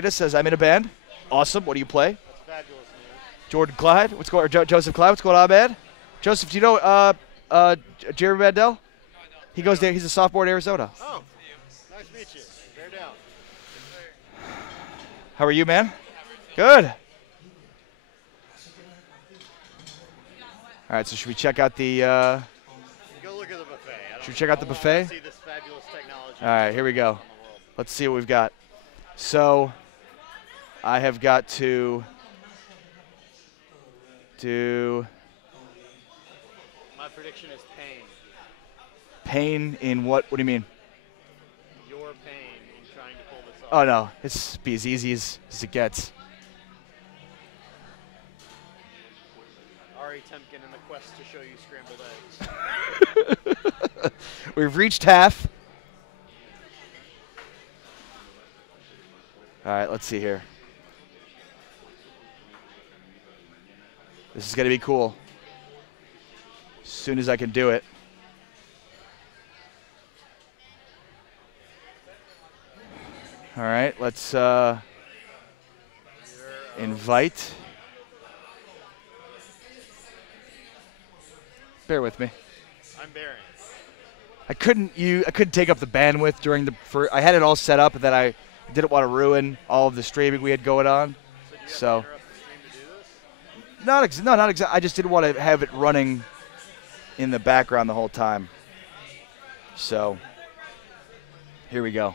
says, I'm in a band. Awesome. What do you play? That's fabulous news. Jordan Clyde, Joseph Clyde, what's going on, man? Joseph, do you know Jerry Mandel? He goes there. He's a sophomore in Arizona. Oh, nice to meet you. Bear down. How are you, man? Good. All right, so should we check out the Go look at the buffet. should we check out the buffet? See this fabulous technology. All right, here we go. Let's see what we've got. So I have got to do My prediction is pain. pain in what? What do you mean? Your pain in trying to pull this off. Oh, no. It's be as easy as it gets. Ari Temkin in the quest to show you scrambled eggs. We've reached half. All right, let's see here. This is going to be cool. As soon as I can do it. All right, let's invite. Bear with me. I'm bearing. I couldn't take up the bandwidth during I had it all set up, and then I didn't want to ruin all of the streaming we had going on. So do you have to interrupt the stream to do this? Not exactly. I just didn't want to have it running in the background the whole time. So here we go.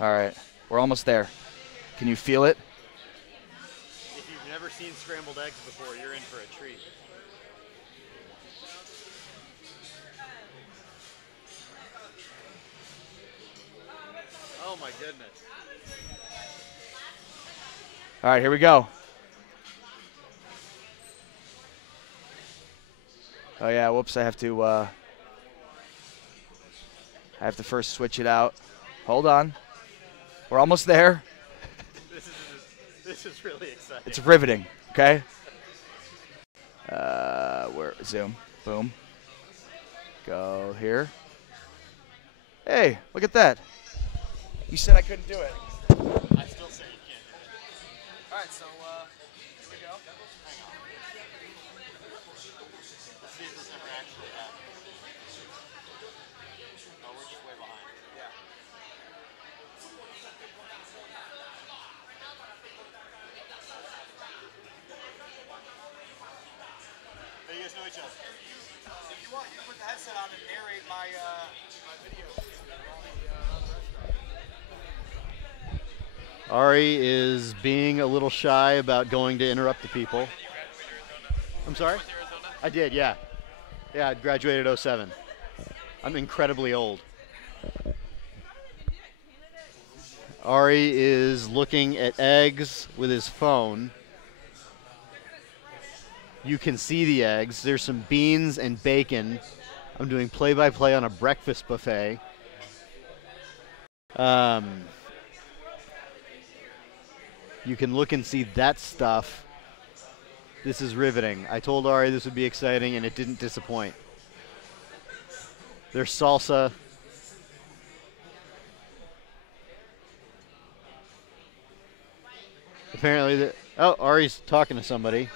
All right, we're almost there. Can you feel it? If you've never seen scrambled eggs before, you're in for a treat. Oh my goodness. All right, here we go. Oh yeah, whoops! I have to first switch it out. Hold on. We're almost there. This is really exciting. It's riveting. Okay. Where zoom? Boom. Go here. Hey, look at that. You said I couldn't do it. I still say you can't do it. All right, so here we go. Hang on. Let's see if this ever actually happens. Oh, we're just way behind. Yeah. Hey, you guys know each other? If you want, you can put the headset on and narrate my video. Ari is being a little shy about going to interrupt the people. I'm sorry? I did, yeah. Yeah, I graduated 07. I'm incredibly old. Ari is looking at eggs with his phone. You can see the eggs. There's some beans and bacon. I'm doing play-by-play on a breakfast buffet. You can look and see that stuff. This is riveting. I told Ari this would be exciting, and it didn't disappoint. There's salsa. Apparently, oh, Ari's talking to somebody.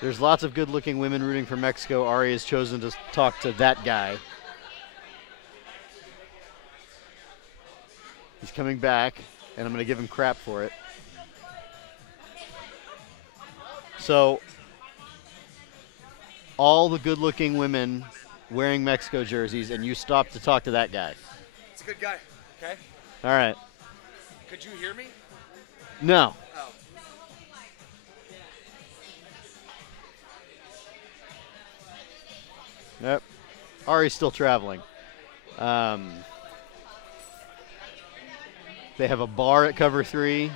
There's lots of good-looking women rooting for Mexico. Ari has chosen to talk to that guy. He's coming back. and I'm going to give him crap for it. So, all the good-looking women wearing Mexico jerseys, and you stop to talk to that guy. It's a good guy, okay? All right. Could you hear me? No. Oh. Yep. Ari's still traveling. They have a bar at Cover-3.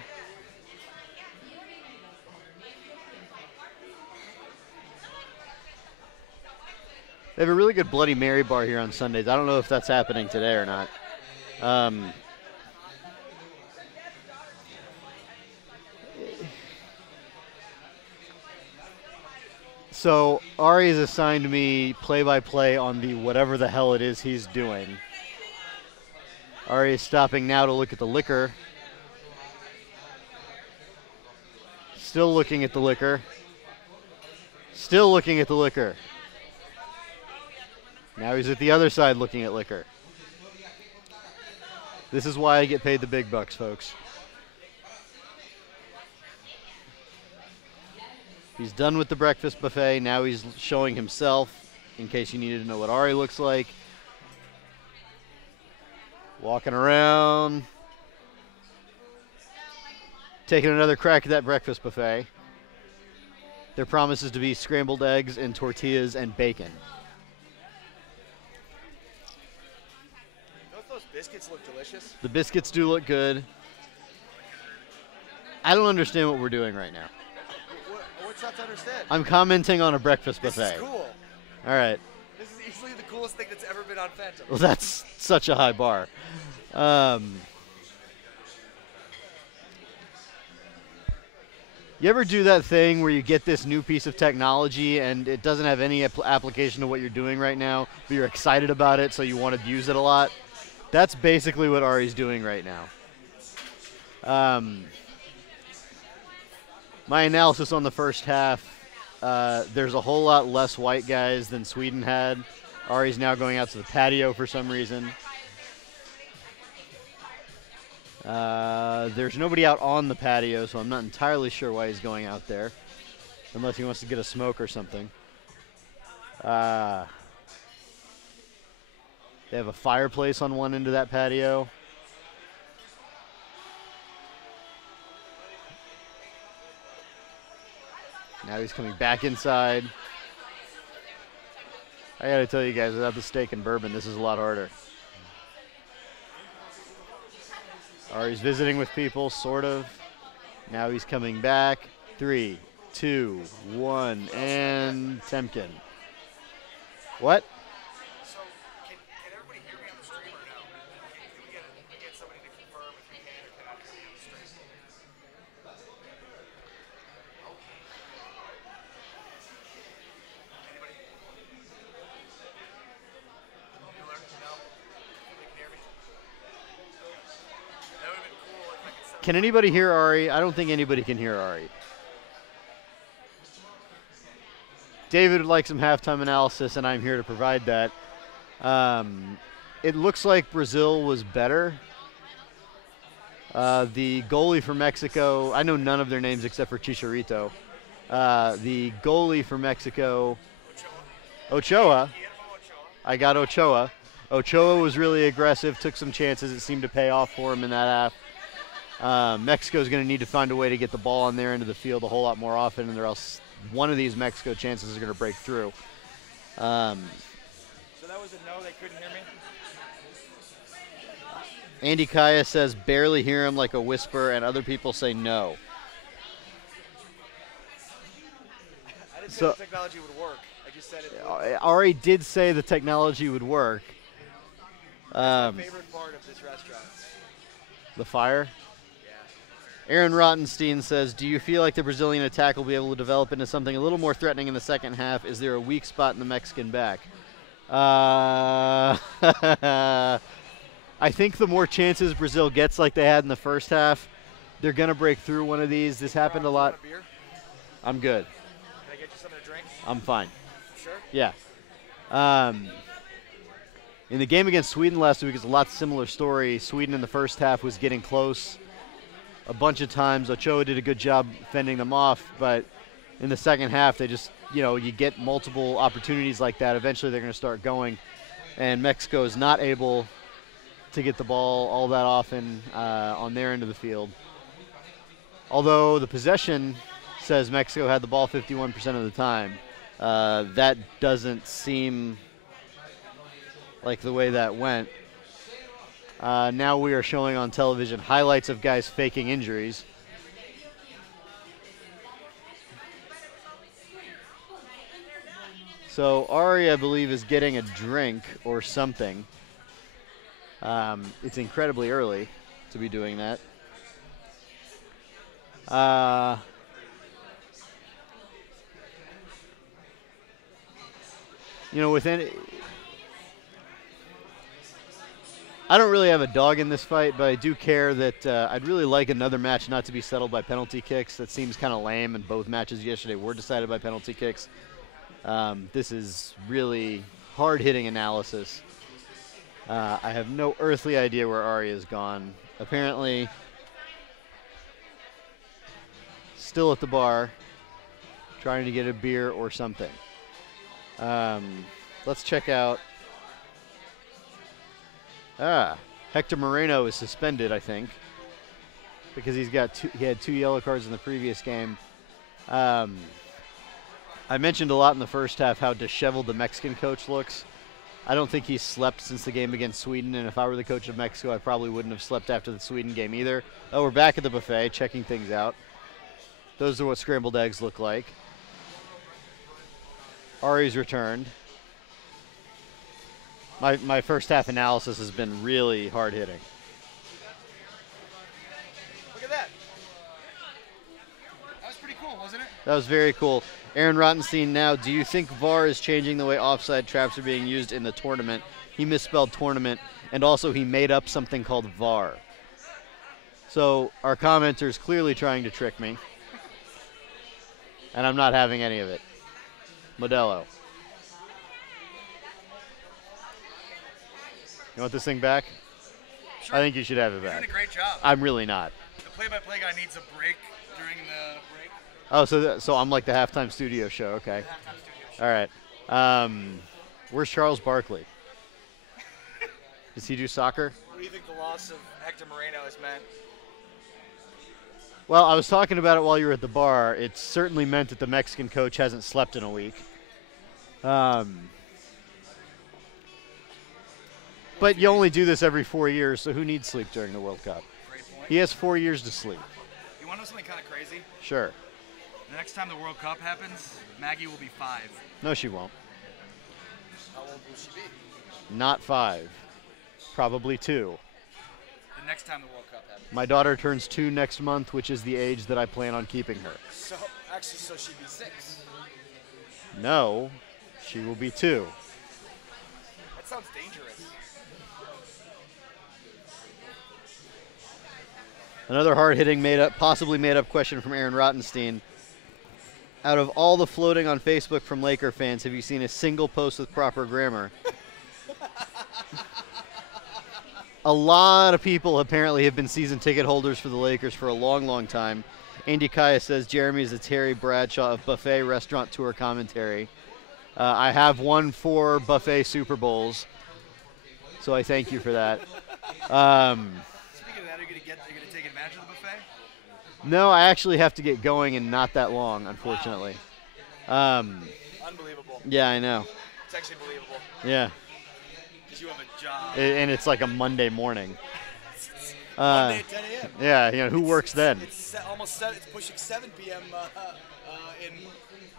They have a really good Bloody Mary bar here on Sundays. I don't know if that's happening today or not. So Ari has assigned me play-by-play on the whatever the hell it is he's doing. Ari is stopping now to look at the liquor. Still looking at the liquor. Still looking at the liquor. Now he's at the other side looking at liquor. This is why I get paid the big bucks, folks. He's done with the breakfast buffet. Now he's showing himself, in case you needed to know what Ari looks like. Walking around. Taking another crack at that breakfast buffet. There promises to be scrambled eggs and tortillas and bacon. Don't those biscuits look delicious? The biscuits do look good. I don't understand what we're doing right now. What's not to understand? I'm commenting on a breakfast buffet. This is cool. All right. This is easily the coolest thing that's ever been on Phantom. Well, that's such a high bar. You ever do that thing where you get this new piece of technology and it doesn't have any application to what you're doing right now, but you're excited about it, so you want to use it a lot? That's basically what Ari's doing right now. My analysis on the first half, there's a whole lot less white guys than Sweden had. Ari's now going out to the patio for some reason. There's nobody out on the patio, so I'm not entirely sure why he's going out there, unless he wants to get a smoke or something. They have a fireplace on one end of that patio. Now he's coming back inside. I gotta tell you guys, without the steak and bourbon, this is a lot harder. Ari's visiting with people, sort of. Now he's coming back. 3, 2, 1, and Temkin. What? So, can everybody hear me on the stream or no? Can we get somebody to confirm if you can or cannot hear me on the stream? Anybody? Bueller? No? They can hear me? That would have been cool if I could send Can anybody hear Ari? I don't think anybody can hear Ari. David would like some halftime analysis, and I'm here to provide that. It looks like Brazil was better. The goalie for Mexico, I know none of their names except for Chicharito. The goalie for Mexico, Ochoa. I got Ochoa. Ochoa was really aggressive, took some chances. It seemed to pay off for him in that half. Mexico's going to need to find a way to get the ball on their end of the field a whole lot more often, and or else one of these Mexico chances is going to break through. So that was a no, they couldn't hear me? Andy Kaya says barely hear him like a whisper, and other people say no. I didn't say the technology would work. I just said it would. Ari did say the technology would work. That's my favorite part of this restaurant. The fire? Yeah. Aaron Rottenstein says, do you feel like the Brazilian attack will be able to develop into something a little more threatening in the second half? Is there a weak spot in the Mexican back? I think the more chances Brazil gets like they had in the first half, they're going to break through one of these. This happened a lot. Want a beer? I'm good. Can I get you something to drink? I'm fine. Sure. Yeah. In the game against Sweden last week, it's a lot similar story. Sweden in the first half was getting close, a bunch of times. Ochoa did a good job fending them off, but in the second half, they just, you get multiple opportunities like that. Eventually, they're going to start going, and Mexico is not able to get the ball all that often on their end of the field. Although the possession says Mexico had the ball 51% of the time, that doesn't seem like the way that went. Now we are showing on television highlights of guys faking injuries. So Ari, I believe, is getting a drink or something. It's incredibly early to be doing that. With any, I don't really have a dog in this fight, but I do care that I'd really like another match not to be settled by penalty kicks. That seems kind of lame, and both matches yesterday were decided by penalty kicks. This is really hard-hitting analysis. I have no earthly idea where Ari has gone. Apparently, still at the bar, trying to get a beer or something. Let's check out. Hector Moreno is suspended, I think, because he had 2 yellow cards in the previous game. I mentioned a lot in the first half how disheveled the Mexican coach looks. I don't think he's slept since the game against Sweden, and if I were the coach of Mexico, I probably wouldn't have slept after the Sweden game either. Oh, we're back at the buffet, checking things out. Those are what scrambled eggs look like. Ari's returned. My first half analysis has been really hard-hitting. Look at that. That was pretty cool, wasn't it? That was very cool. Aaron Rottenstein now, do you think VAR is changing the way offside traps are being used in the tournament? He misspelled tournament, and also he made up something called VAR. So our commenter is clearly trying to trick me, and I'm not having any of it. Modelo. You want this thing back? Sure. I think you should have it You're back. doing a great job. I'm really not. The play-by-play guy needs a break during the break. Oh, so I'm like the halftime studio show. Okay. Halftime studio show. All right. Where's Charles Barkley? Does he do soccer? What do you think the loss of Hector Moreno has meant? Well, I was talking about it while you were at the bar. It's certainly meant that the Mexican coach hasn't slept in a week. But you only do this every 4 years, so who needs sleep during the World Cup? Great point. He has 4 years to sleep. You want to know something kind of crazy? Sure. The next time the World Cup happens, Maggie will be 5. No, she won't. How old will she be? Not 5. Probably 2. The next time the World Cup happens. My daughter turns 2 next month, which is the age that I plan on keeping her. So she'd be 6. No, she will be 2. That sounds dangerous. Another hard-hitting, possibly made-up question from Aaron Rottenstein. Out of all the floating on Facebook from Laker fans, have you seen a single post with proper grammar? A lot of people apparently have been season ticket holders for the Lakers for a long, long time. Andy Kaya says Jeremy is the Terry Bradshaw of buffet restaurant tour commentary. I have won 4 buffet Super Bowls, so I thank you for that. Speaking of that, are you going to take advantage of the buffet? No, I actually have to get going in not that long, unfortunately. Unbelievable. Yeah, I know. It's actually believable. Yeah. Because you have a job. And it's like a Monday morning. Monday at 10 a.m. Yeah, who works then? It's pushing 7 p.m. In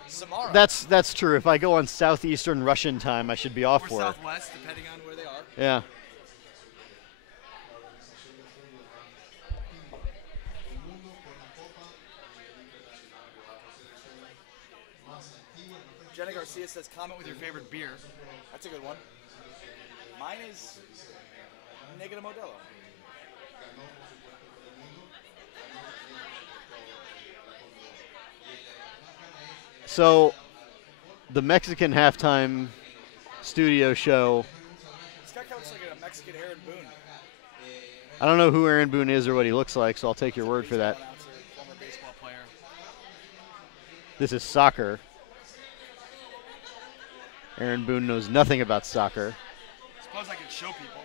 Samara. That's true. If I go on southeastern Russian time, I should be off or work. southwest, depending on where they are. Yeah. Jenna Garcia says, comment with your favorite beer. That's a good one. Mine is Negative Modelo. So, the Mexican halftime studio show. This guy kind of looks like a Mexican Aaron I don't know who Aaron Boone is or what he looks like, so I'll take your word for that. Announcer, former baseball player. This is soccer. Aaron Boone knows nothing about soccer. Suppose I can show people.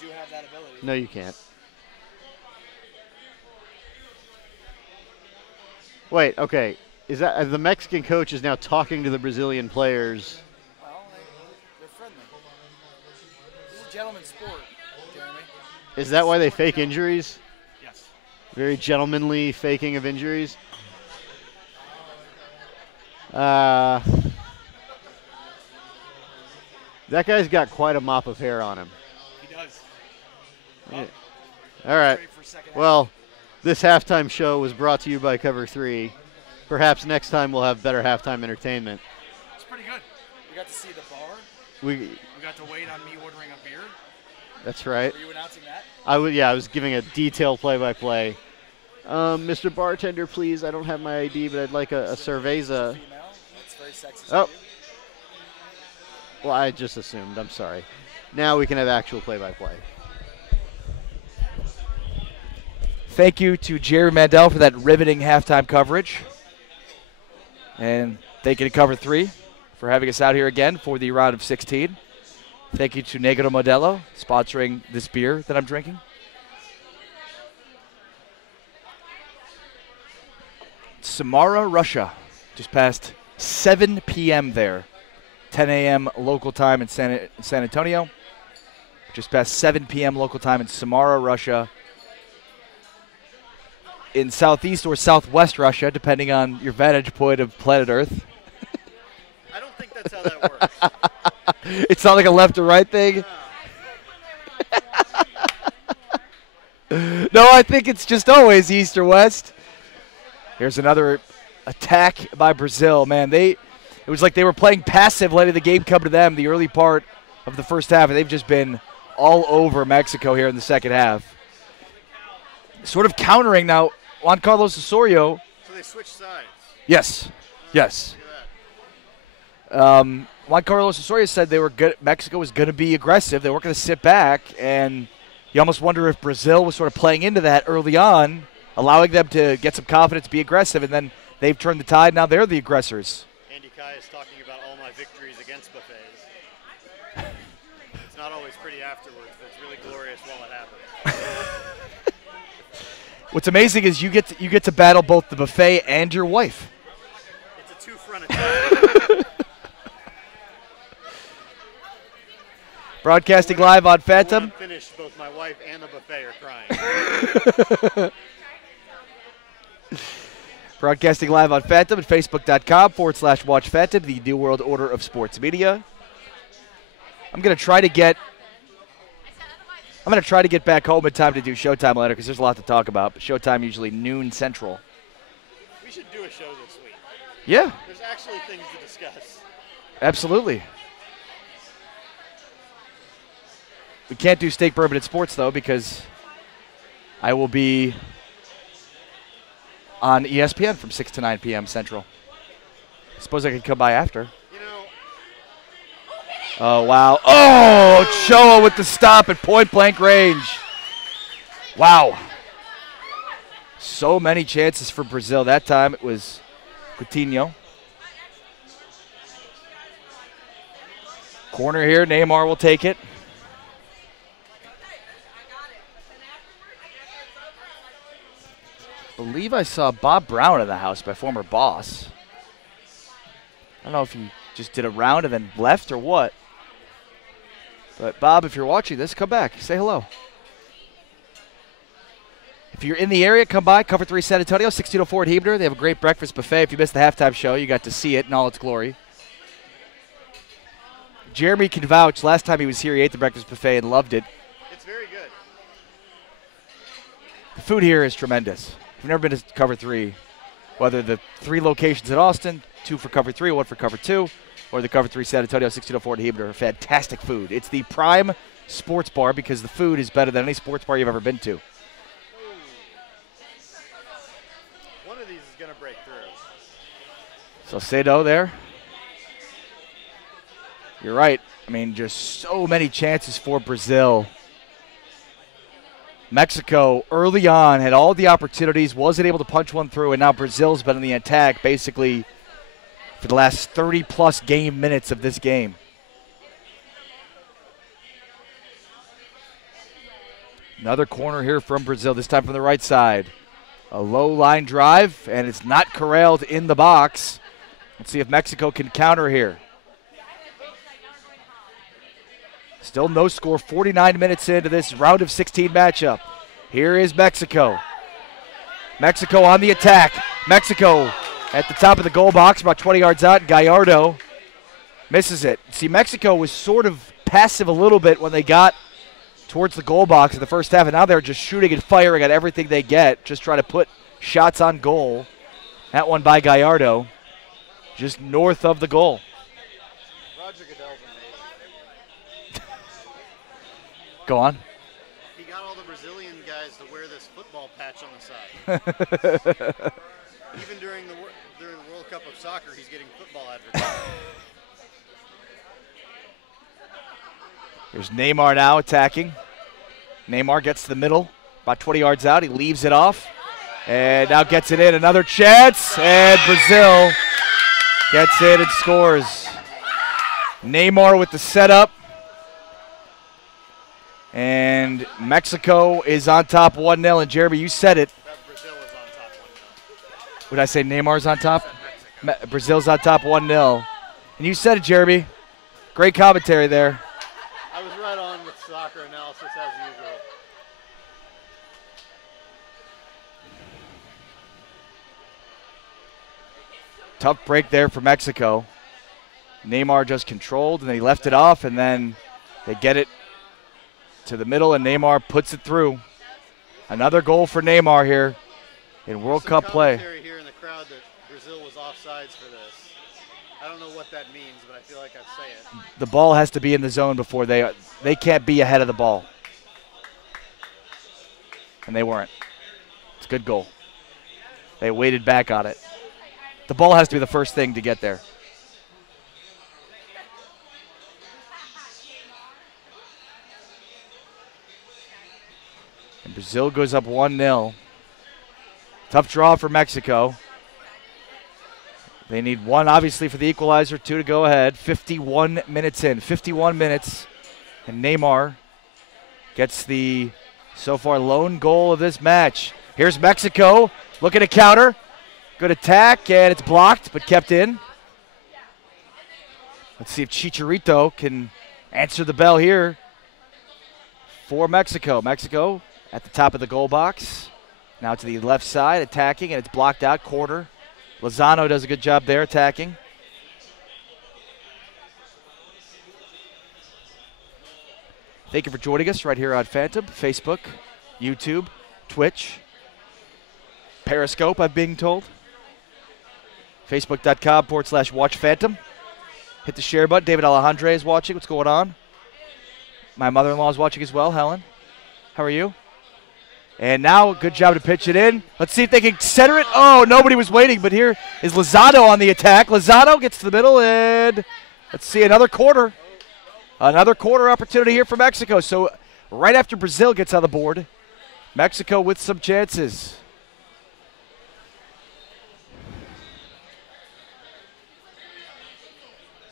We do have that ability. No, you can't. Wait, okay. Is that the Mexican coach is now talking to the Brazilian players? Well, they're friendly. This is a gentleman's sport, Jeremy. Is that why they fake injuries? Yes. Very gentlemanly faking of injuries. That guy's got quite a mop of hair on him. He does. Yeah. All right. Ready for second half. Well, this halftime show was brought to you by Cover-3. Perhaps next time we'll have better halftime entertainment. It's pretty good. We got to see the bar. We got to wait on me ordering a beer. That's right. Were you announcing that? I was giving a detailed play-by-play. Mr. Bartender, please. I don't have my ID, but I'd like a cerveza. Female. That's very sexist. Oh. of you. Well, I just assumed. I'm sorry. Now we can have actual play-by-play. Thank you to Jerry Mandel for that riveting halftime coverage. And thank you to Cover-3 for having us out here again for the round of 16. Thank you to Negro Modelo sponsoring this beer that I'm drinking. Samara, Russia. Just past 7 p.m. there. 10 a.m. local time in San Antonio. Just past 7 p.m. local time in Samara, Russia. In southeast or southwest Russia, depending on your vantage point of planet Earth. I don't think that's how that works. It's not like a left or right thing. No, I think it's just always east or west. Here's another attack by Brazil. Man, it was like they were playing passive, letting the game come to them the early part of the first half, and they've just been all over Mexico here in the second half. Sort of countering now, Juan Carlos Osorio. So they switched sides. Yes, yes. Look at Juan Carlos Osorio said they were good. Mexico was going to be aggressive. They weren't going to sit back, and you almost wonder if Brazil was sort of playing into that early on, allowing them to get some confidence, be aggressive, and then they've turned the tide. Now they're the aggressors. Andy Kai is talking about all my victories against buffets. It's not always pretty afterwards, but it's really glorious while it happens. What's amazing is you get to battle both the buffet and your wife. It's a two-front attack. Broadcasting live on When Phantom. I'm finished, both my wife and the buffet are crying. Broadcasting live on Phantom at facebook.com/WatchPhantom, the New World Order of Sports Media. I'm going to try to get back home in time to do Showtime later because there's a lot to talk about. But Showtime usually noon Central. We should do a show this week. Yeah, There's actually things to discuss. absolutely. We can't do Steak, Bourbon, and Sports, though, because I will be on ESPN from 6 to 9 p.m. Central. Suppose I could come by after. You know, Oh, wow. Oh, Ochoa with the stop at point-blank range. Wow. So many chances for Brazil. That time it was Coutinho. Corner here. Neymar will take it. I believe I saw Bob Brown in the house, my former boss. I don't know if he just did a round and then left or what. But, Bob, if you're watching this, come back. Say hello. If you're in the area, come by. Cover-3 San Antonio, 1604 at Hebner. They have a great breakfast buffet. If you missed the halftime show, you got to see it in all its glory. Jeremy can vouch. Last time he was here, he ate the breakfast buffet and loved it. it's very good. The food here is tremendous. If you've never been to Cover-3, whether the 3 locations in Austin, 2 for Cover-3, 1 for Cover-2, or the Cover-3 San Antonio 1604 at Hebner, fantastic food. It's the prime sports bar because the food is better than any sports bar you've ever been to. One of these is going to break through. So Sado there. You're right. I mean, just so many chances for Brazil. Mexico early on had all the opportunities, wasn't able to punch one through, and now Brazil's been in the attack basically for the last 30-plus game minutes of this game. Another corner here from Brazil, this time from the right side. A low line drive, and it's not corralled in the box. Let's see if Mexico can counter here. Still no score, 49 minutes into this round of 16 matchup. Here is Mexico. Mexico on the attack. Mexico at the top of the goal box, about 20 yards out. Gallardo misses it. See, Mexico was sort of passive a little bit when they got towards the goal box in the first half, and now they're just shooting and firing at everything they get, just trying to put shots on goal. That one by Gallardo, just north of the goal. Roger Goodell's amazing. Go on. He got all the Brazilian guys to wear this football patch on the side. Even during the World Cup of Soccer, he's getting football advertising. Here's Neymar now attacking. Neymar gets to the middle, about 20 yards out. He leaves it off, and now gets it in. Another chance, and Brazil gets it and scores. Neymar with the setup, and Mexico is on top 1-0. And Jeremy, you said it. Brazil is on top 1-0. Would I say Neymar's on top? Brazil's on top 1-0. And you said it, Jeremy. Great commentary there. I was right on with soccer analysis as usual. Tough break there for Mexico. Neymar just controlled, and then he left it off, and then they get it to the middle, and Neymar puts it through. Another goal for Neymar here in World Cup play. Here in the crowd that Brazil was offsides for this. I don't know what that means, but I feel like I'd say it. The ball has to be in the zone before they can't be ahead of the ball. And they weren't. It's a good goal. They waited back on it. The ball has to be the first thing to get there. And Brazil goes up 1-0. Tough draw for Mexico. They need one, obviously, for the equalizer, two to go ahead. 51 minutes in. 51 minutes. And Neymar gets the, so far, lone goal of this match. Here's Mexico looking to counter. Good attack, and it's blocked, but kept in. Let's see if Chicharito can answer the bell here for Mexico. Mexico at the top of the goal box. Now to the left side, attacking, and it's blocked out, corner. Lozano does a good job there attacking. Thank you for joining us right here on Phantom, Facebook, YouTube, Twitch, Periscope, I'm being told. Facebook.com/WatchPhantom. Hit the share button. David Alejandre is watching. What's going on? My mother-in-law is watching as well. Helen, how are you? And now, good job to pitch it in. Let's see if they can center it. Oh, nobody was waiting, but here is Lozano on the attack. Lozano gets to the middle, and let's see, another corner. Another corner opportunity here for Mexico. So right after Brazil gets on the board, Mexico with some chances.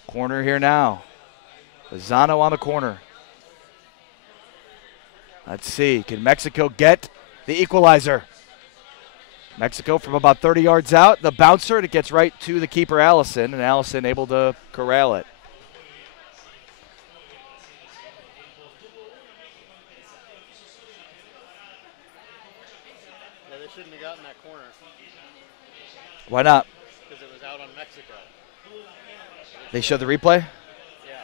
Corner here now. Lozano on the corner. Let's see, can Mexico get the equalizer? Mexico from about 30 yards out, the bouncer, and it gets right to the keeper, Allison, and Allison able to corral it. Yeah, they shouldn't have gotten that corner Why not? because it was out on Mexico. They showed the replay? Yeah.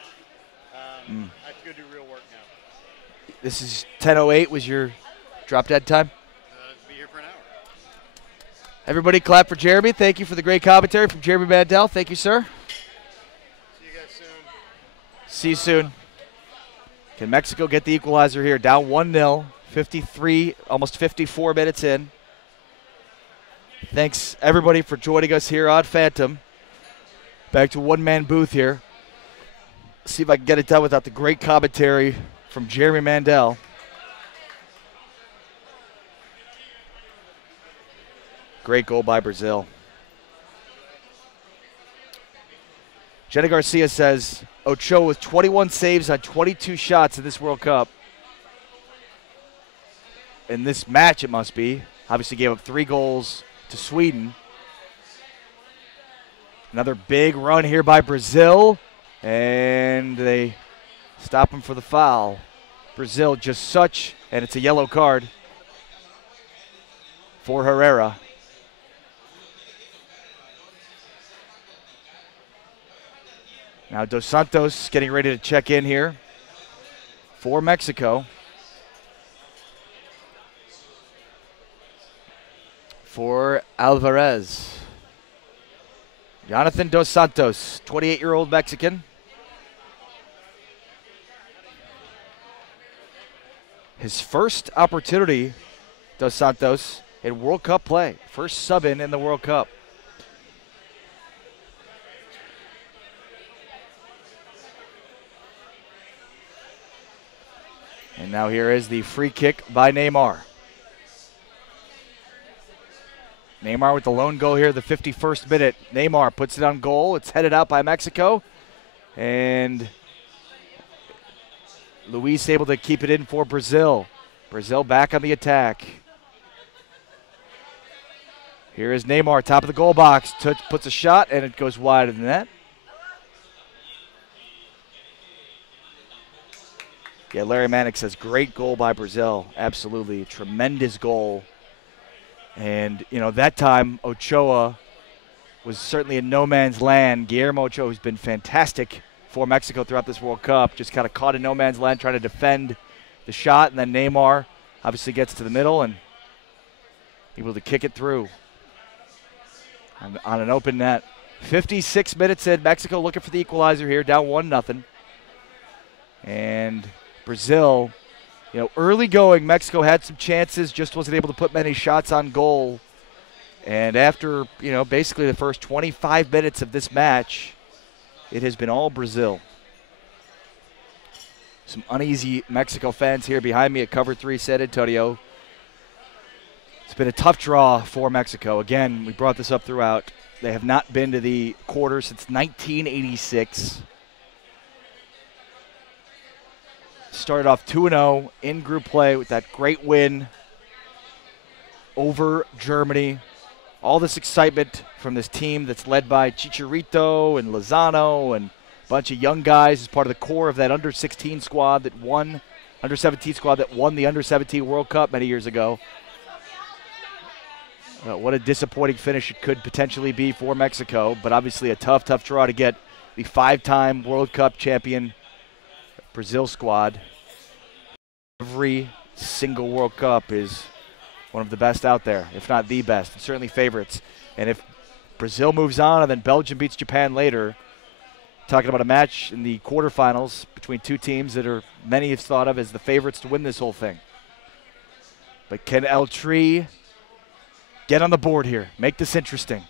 I have to go do real work now. This is 10:08 was your drop dead time? Be here for an hour. Everybody clap for Jeremy. Thank you for the great commentary from Jeremy Mandel. Thank you, sir. See you guys soon. See you soon. Can Mexico get the equalizer here? Down 1-0, 53, almost 54 minutes in. Thanks, everybody, for joining us here on Phantom. Back to one-man booth here. See if I can get it done without the great commentary from Jeremy Mandel. Great goal by Brazil. Jenna Garcia says, Ochoa with 21 saves on 22 shots in this World Cup. In this match, it must be. Obviously gave up 3 goals to Sweden. Another big run here by Brazil. And they stop him for the foul. Brazil just such, and it's a yellow card for Herrera. Now Dos Santos getting ready to check in here for Mexico. For Alvarez. Jonathan Dos Santos, 28-year-old Mexican. His first opportunity, Dos Santos, in World Cup play. First sub-in the World Cup. And now here is the free kick by Neymar. Neymar with the lone goal here, the 51st minute. Neymar puts it on goal. It's headed out by Mexico. And Luis able to keep it in for Brazil. Brazil back on the attack. Here is Neymar, top of the goal box. Puts a shot, and it goes wide of the net. Yeah, Larry Manick says, great goal by Brazil. Absolutely, tremendous goal. And, you know, that time Ochoa was certainly in no man's land. Guillermo Ochoa, who's been fantastic for Mexico throughout this World Cup, just kind of caught in no man's land trying to defend the shot. And then Neymar obviously gets to the middle and able to kick it through on an open net. 56 minutes in, Mexico looking for the equalizer here, down 1-0. And Brazil, you know, early going, Mexico had some chances, just wasn't able to put many shots on goal. And after, you know, basically the first 25 minutes of this match, it has been all Brazil. Some uneasy Mexico fans here behind me at Cover-3 San Antonio. It's been a tough draw for Mexico. Again, we brought this up throughout. They have not been to the quarter since 1986. Started off 2-0 in group play with that great win over Germany. All this excitement from this team that's led by Chicharito and Lozano and a bunch of young guys as part of the core of that under-16 squad that won, under-17 squad that won the under-17 World Cup many years ago. What a disappointing finish it could potentially be for Mexico, but obviously a tough, tough draw to get the 5-time World Cup champion Brazil squad. Every single World Cup is one of the best out there, if not the best, and certainly favorites. And if Brazil moves on and then Belgium beats Japan later, talking about a match in the quarterfinals between two teams that are many have thought of as the favorites to win this whole thing. But can El Tri get on the board here, make this interesting?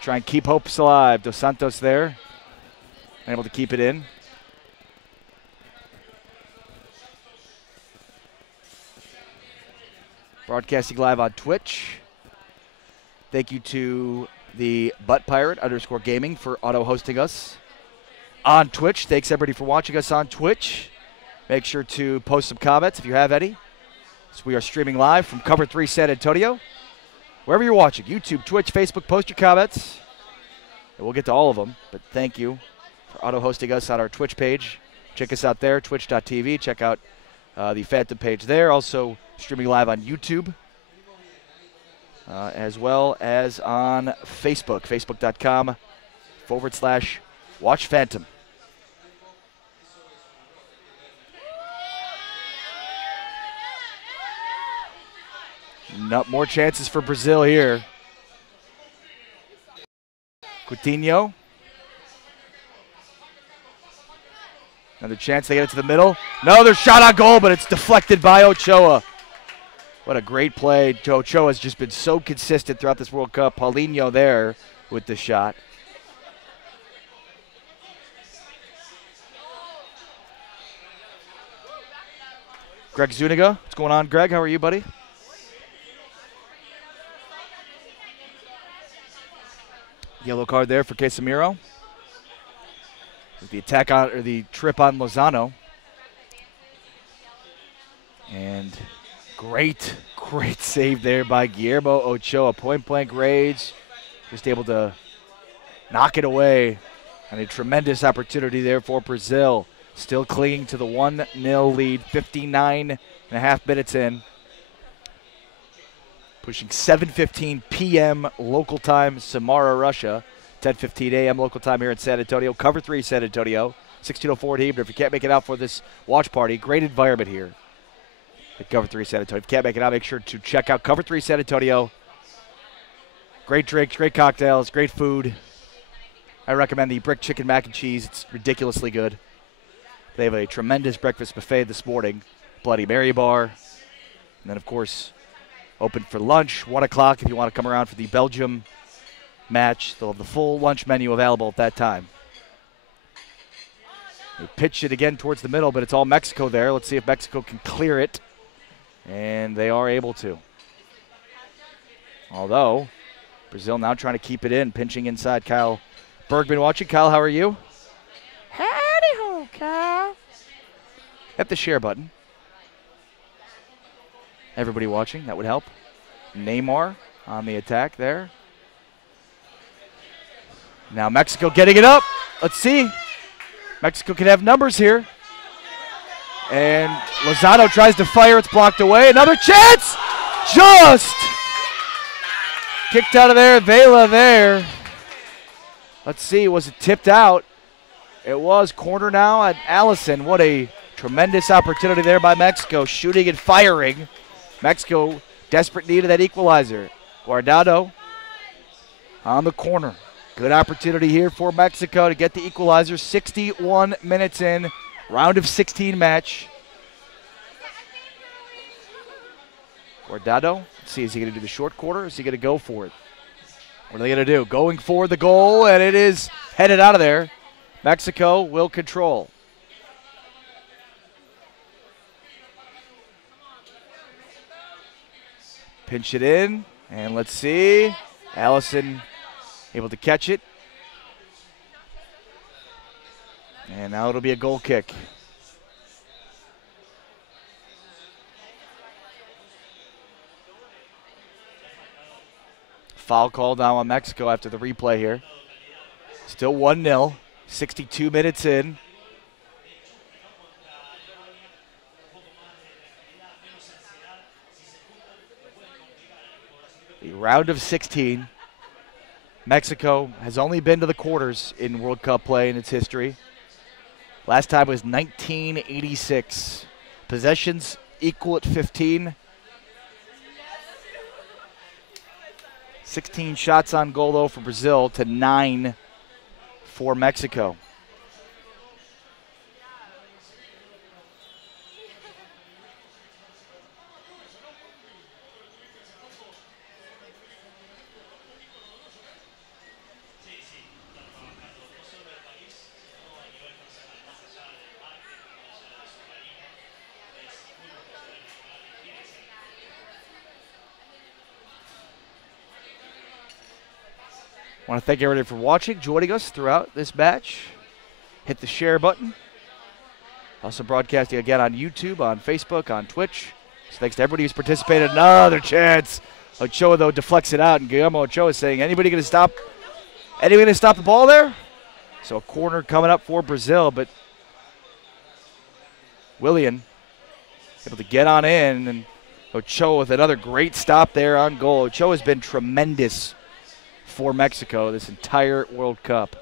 Try and keep hopes alive. Dos Santos there, able to keep it in. Broadcasting live on Twitch. Thank you to the Butt Pirate _gaming for auto-hosting us on Twitch. Thanks everybody for watching us on Twitch. Make sure to post some comments if you have any. So we are streaming live from Cover-3 San Antonio. Wherever you're watching, YouTube, Twitch, Facebook, post your comments. And we'll get to all of them, but thank you for auto-hosting us on our Twitch page. Check us out there, twitch.tv. Check out the Phantom page there. Also streaming live on YouTube, as well as on Facebook, facebook.com/WatchPhantom. More chances for Brazil here. Coutinho. Another chance, they get it to the middle. No, there's shot on goal, but it's deflected by Ochoa. What a great play. Ochoa has just been so consistent throughout this World Cup. Paulinho there with the shot. Greg Zuniga, what's going on, Greg? How are you, buddy? Yellow card there for Casemiro. The attack on, or the trip on Lozano. And great save there by Guillermo Ochoa. Point-blank rage. Just able to knock it away. And a tremendous opportunity there for Brazil. Still clinging to the 1-0 lead, 59.5 minutes in. Pushing 7:15 p.m. local time, Samara, Russia. 10:15 a.m. local time here in San Antonio. Cover-3 San Antonio. 1604 at Hebron. If you can't make it out for this watch party, great environment here at Cover-3 San Antonio. If you can't make it out, make sure to check out Cover-3 San Antonio. Great drinks, great cocktails, great food. I recommend the brick chicken mac and cheese. It's ridiculously good. They have a tremendous breakfast buffet this morning. Bloody Mary bar. And then, of course, open for lunch, 1 o'clock if you want to come around for the Belgium match. They'll have the full lunch menu available at that time. They pitch it again towards the middle, but it's all Mexico there. Let's see if Mexico can clear it. And they are able to. Although, Brazil now trying to keep it in, pinching inside. Kyle Bergman watching. Kyle, how are you? Howdy ho, Kyle. Hit the share button. Everybody watching, that would help. Neymar on the attack there. Now Mexico getting it up. Let's see. Mexico can have numbers here. And Lozano tries to fire. It's blocked away. Another chance. Just kicked out of there. Vela there. Let's see. Was it tipped out? It was. Corner now at Allison. What a tremendous opportunity there by Mexico. Shooting and firing. Mexico desperate need of that equalizer. Guardado on the corner. Good opportunity here for Mexico to get the equalizer. 61 minutes in. Round of 16 match. Guardado. Let's see, is he going to do the short quarter or is he going to go for it? What are they going to do? Going for the goal, and it is headed out of there. Mexico will control. Pinch it in, and let's see. Allison able to catch it. And now it'll be a goal kick. Foul call now on Mexico after the replay here. Still 1-0, 62 minutes in. The round of 16. Mexico has only been to the quarters in World Cup play in its history. Last time was 1986. Possessions equal at 15. 16 shots on goal, though, for Brazil to 9 for Mexico. I want to thank everybody for watching, joining us throughout this match. Hit the share button. Also broadcasting again on YouTube, on Facebook, on Twitch. So thanks to everybody who's participated. Another chance. Ochoa, though, deflects it out, and Guillermo Ochoa is saying, anybody going to stop the ball there? So a corner coming up for Brazil, but Willian able to get on in, and Ochoa with another great stop there on goal. Ochoa has been tremendous for Mexico this entire World Cup.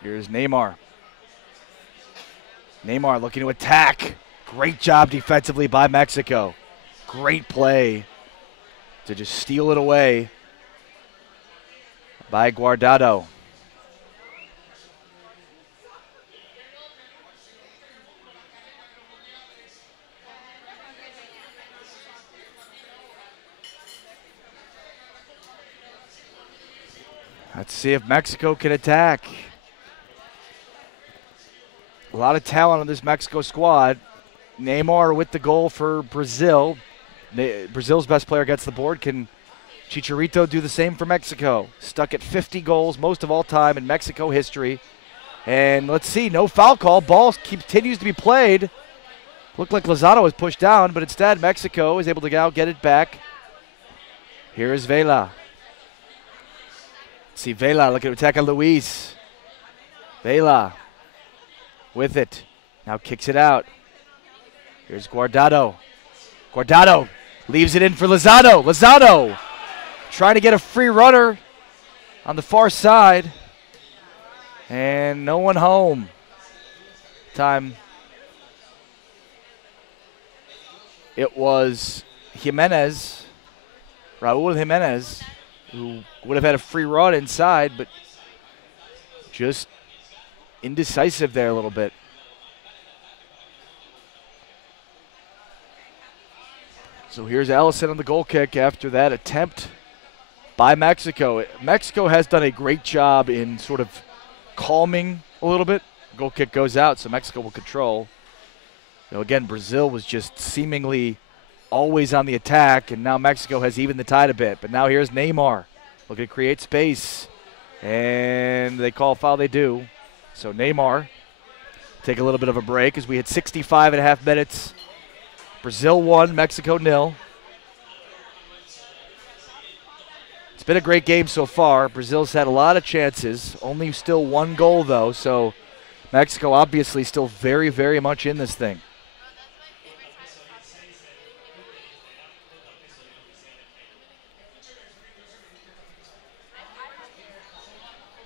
Here's Neymar. Neymar looking to attack. Great job defensively by Mexico. Great play to just steal it away by Guardado. Let's see if Mexico can attack. A lot of talent on this Mexico squad. Neymar with the goal for Brazil. Brazil's best player gets the board. Can Chicharito do the same for Mexico? Stuck at 50 goals, most of all time in Mexico history. And let's see, no foul call. Ball continues to be played. Looked like Lozano was pushed down, but instead Mexico is able to now get it back. Here is Vela. See Vela looking to attack on Luis. Vela with it. Now kicks it out. Here's Guardado. Guardado leaves it in for Lozano. Lozano trying to get a free runner on the far side. And no one home. Time. It was Jimenez, Raul Jimenez, who would have had a free run inside, but just indecisive there a little bit. So here's Allison on the goal kick after that attempt by Mexico. Mexico has done a great job in sort of calming a little bit. Goal kick goes out, so Mexico will control. You know, again, Brazil was just seemingly always on the attack, and now Mexico has evened the tide a bit. But now here's Neymar looking to create space, and they call a foul. They do. So Neymar take a little bit of a break as we hit 65.5 minutes. Brazil 1, Mexico 0. It's been a great game so far. Brazil's had a lot of chances. Only still one goal, though, so Mexico obviously still very, very much in this thing.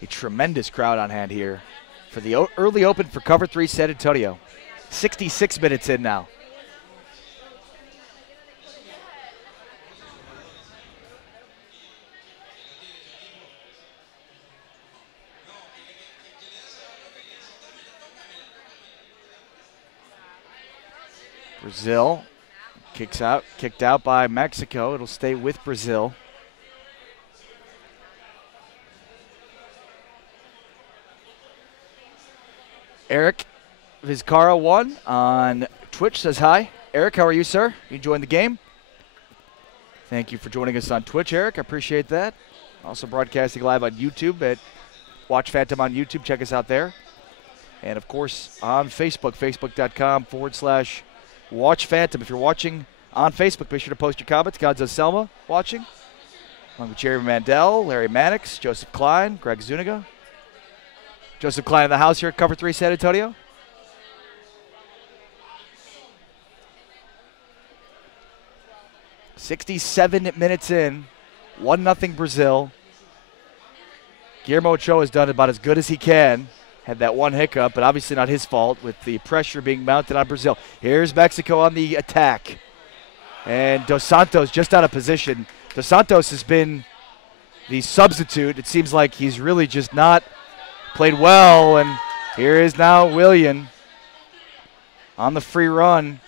A tremendous crowd on hand here for the early open for Cover-3 San Antonio. 66 minutes in now. Brazil kicked out by Mexico. It'll stay with Brazil. Eric Vizcarra1 on Twitch says hi. Eric, how are you, sir? You enjoying the game? Thank you for joining us on Twitch, Eric. I appreciate that. Also broadcasting live on YouTube at Watch Phantom on YouTube. Check us out there. And, of course, on Facebook, facebook.com/Watch Phantom. If you're watching on Facebook, be sure to post your comments. Godzo Selma watching. Along with Jerry Mandel, Larry Mannix, Joseph Klein, Greg Zuniga. Joseph Klein in the house here at Cover-3 San Antonio. .67 minutes in, 1-0 Brazil. Guillermo Ochoa has done about as good as he can. Had that one hiccup, but obviously not his fault with the pressure being mounted on Brazil. Here's Mexico on the attack. And Dos Santos just out of position. Dos Santos has been the substitute. It seems like he's really just not played well. And here is now Willian on the free run.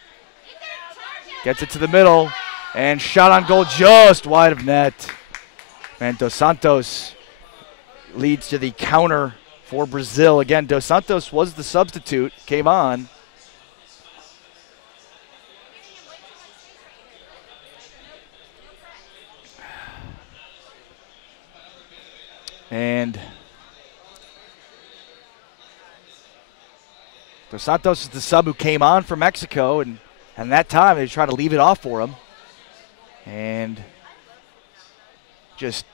Gets it to the middle. And shot on goal just wide of net. And Dos Santos leads to the counter for Brazil. Again, Dos Santos was the substitute, came on. And Dos Santos is the sub who came on for Mexico, and that time they tried to leave it off for him. And just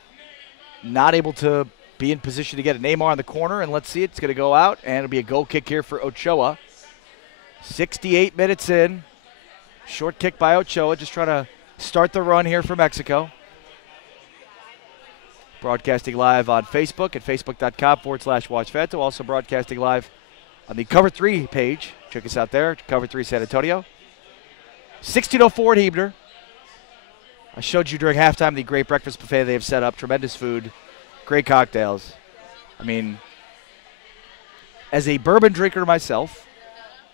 not able to be in position to get a Neymar on the corner, and let's see, it's going to go out, and it'll be a goal kick here for Ochoa. 68 minutes in. Short kick by Ochoa, just trying to start the run here for Mexico. Broadcasting live on Facebook at facebook.com/Watch Phantom. Also broadcasting live on the Cover-3 page. Check us out there, Cover-3 San Antonio. 16:04 at Huebner. I showed you during halftime the great breakfast buffet they have set up. Tremendous food, great cocktails. I mean, as a bourbon drinker myself,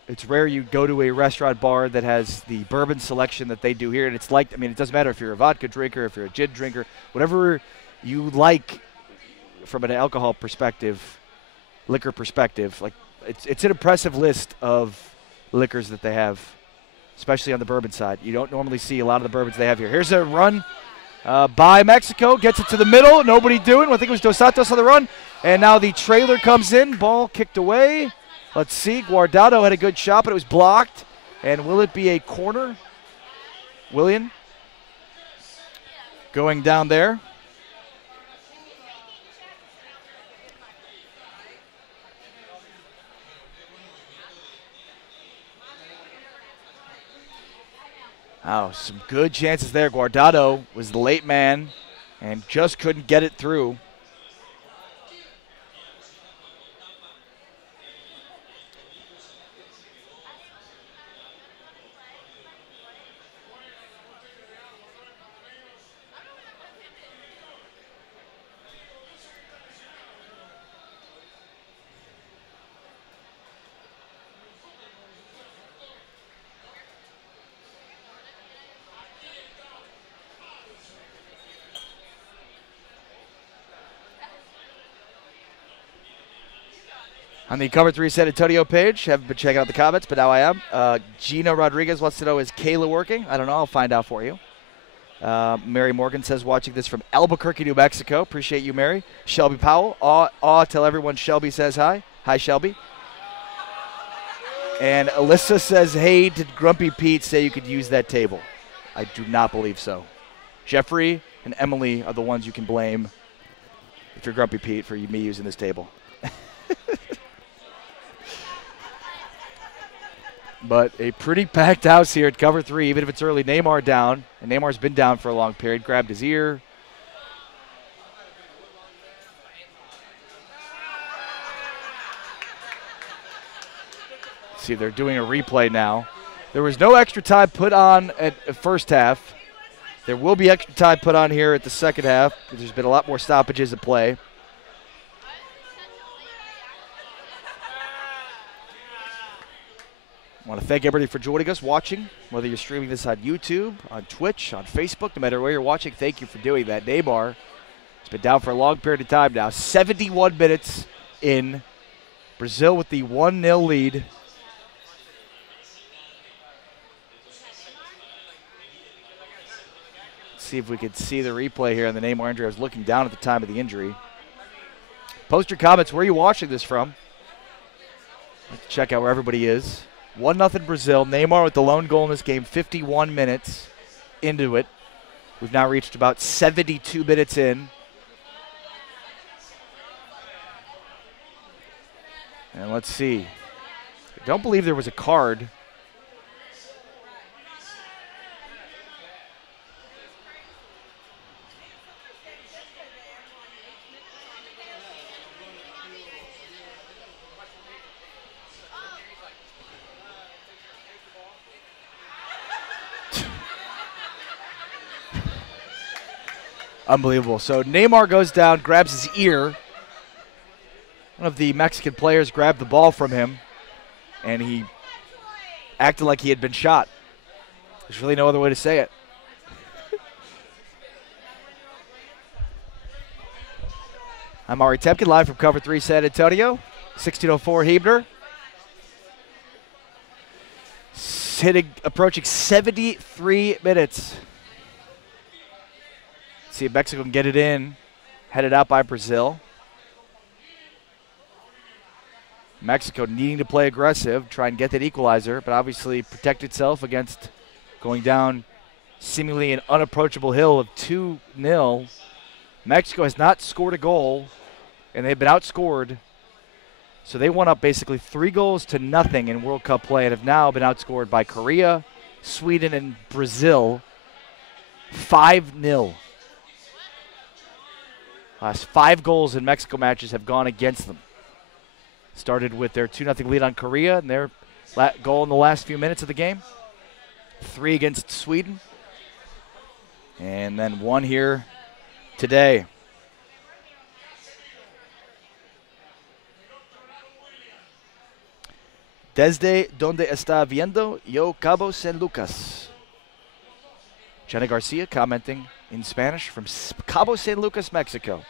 it's rare you go to a restaurant bar that has the bourbon selection that they do here. And it's like, I mean, it doesn't matter if you're a vodka drinker, if you're a gin drinker, whatever you like from an alcohol perspective, liquor perspective. Like, it's an impressive list of liquors that they have especially on the bourbon side. You don't normally see a lot of the bourbons they have here. Here's a run by Mexico. Gets it to the middle. Nobody doing. I think it was Dos Santos on the run. And now the trailer comes in. Ball kicked away. Let's see. Guardado had a good shot, but it was blocked. And will it be a corner? Willian going down there. Oh, some good chances there. Guardado was the late man and just couldn't get it through. On the Cover-3 San Antonio page, haven't been checking out the comments, but now I am. Gina Rodriguez wants to know, is Kayla working? I don't know. I'll find out for you. Mary Morgan says, watching this from Albuquerque, New Mexico. Appreciate you, Mary. Shelby Powell. Tell everyone Shelby says hi. Hi, Shelby. And Alyssa says, hey, did Grumpy Pete say you could use that table? I do not believe so. Jeffrey and Emily are the ones you can blame if you're Grumpy Pete for me using this table. But a pretty packed house here at Cover-3, even if it's early. Neymar down, and Neymar's been down for a long period. Grabbed his ear. See, they're doing a replay now. There was no extra time put on at the first half. There will be extra time put on here at the second half, because there's been a lot more stoppages at play. I want to thank everybody for joining us, watching, whether you're streaming this on YouTube, on Twitch, on Facebook, no matter where you're watching, thank you for doing that. Neymar has been down for a long period of time now. 71 minutes in. Brazil with the 1-0 lead. Let's see if we can see the replay here on the Neymar injury. I was looking down at the time of the injury. Post your comments. Where are you watching this from? Let's check out where everybody is. 1-0 Brazil. Neymar with the lone goal in this game, 51 minutes into it. We've now reached about 72 minutes in. And let's see. I don't believe there was a card. Unbelievable. So Neymar goes down, grabs his ear. One of the Mexican players grabbed the ball from him, and he acted like he had been shot. There's really no other way to say it. I'm Ari Temkin, live from Cover-3 San Antonio. 1604 Hebner. Approaching 73 minutes. See if Mexico can get it in. Headed out by Brazil. Mexico needing to play aggressive, try and get that equalizer, but obviously protect itself against going down seemingly an unapproachable hill of 2-0. Mexico has not scored a goal, and they've been outscored. So they won up basically 3-0 in World Cup play and have now been outscored by Korea, Sweden, and Brazil 5-0. Last 5 goals in Mexico matches have gone against them. Started with their 2-0 lead on Korea and their goal in the last few minutes of the game. 3 against Sweden. And then 1 here today. Desde donde está viendo yo Cabo San Lucas. Jenna Garcia commenting in Spanish from Cabo San Lucas, Mexico.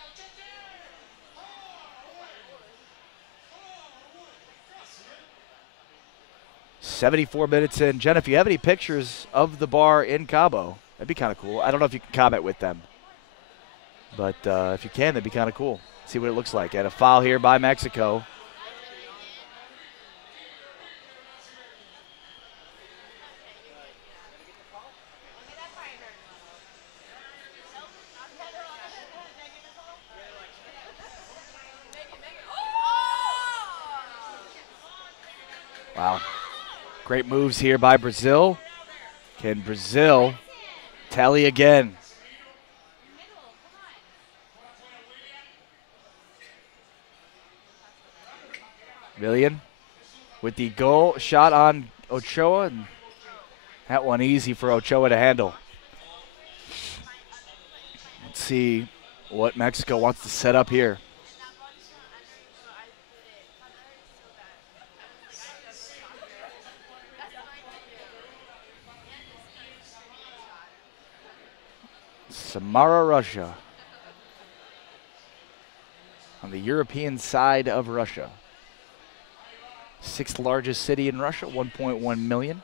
74 minutes in. Jen, if you have any pictures of the bar in Cabo, that'd be kind of cool. I don't know if you can comment with them, but if you can, that'd be kind of cool. See what it looks like. And a foul here by Mexico. Wow. Great moves here by Brazil. Can Brazil tally again? Million with the goal shot on Ochoa, and that one easy for Ochoa to handle. Let's see what Mexico wants to set up here. Samara, Russia. On the European side of Russia. 6th largest city in Russia, 1.1 million.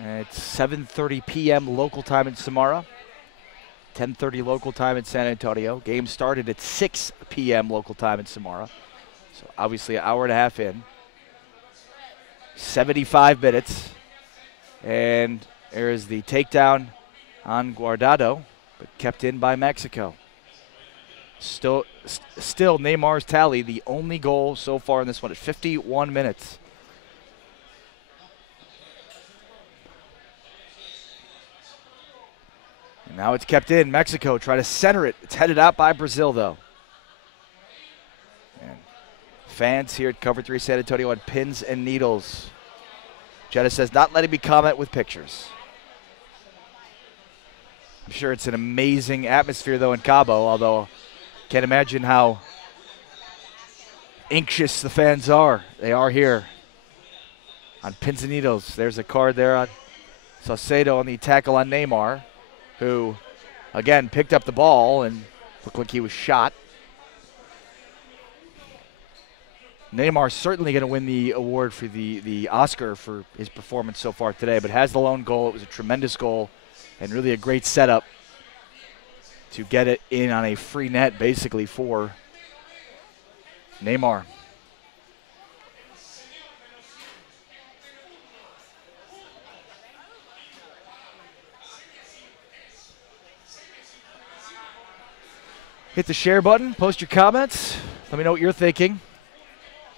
And it's 7:30 p.m. local time in Samara. 10:30 local time in San Antonio. Game started at 6 p.m. local time in Samara. So obviously an hour and a half in. 75 minutes. And there is the takedown on Guardado, but kept in by Mexico. Still Neymar's tally, the only goal so far in this one at 51 minutes. And now it's kept in. Mexico try to center it. It's headed out by Brazil, though. And fans here at Cover-3 San Antonio on pins and needles. Jenna says, not letting me comment with pictures. I'm sure it's an amazing atmosphere, though, in Cabo, although can't imagine how anxious the fans are. They are here on pins and needles. There's a card there on Saucedo on the tackle on Neymar, who, again, picked up the ball and looked like he was shot. Neymar certainly going to win the award for the Oscar for his performance so far today, but has the lone goal. It was a tremendous goal. And really a great setup to get it in on a free net, basically, for Neymar. Hit the share button. Post your comments. Let me know what you're thinking.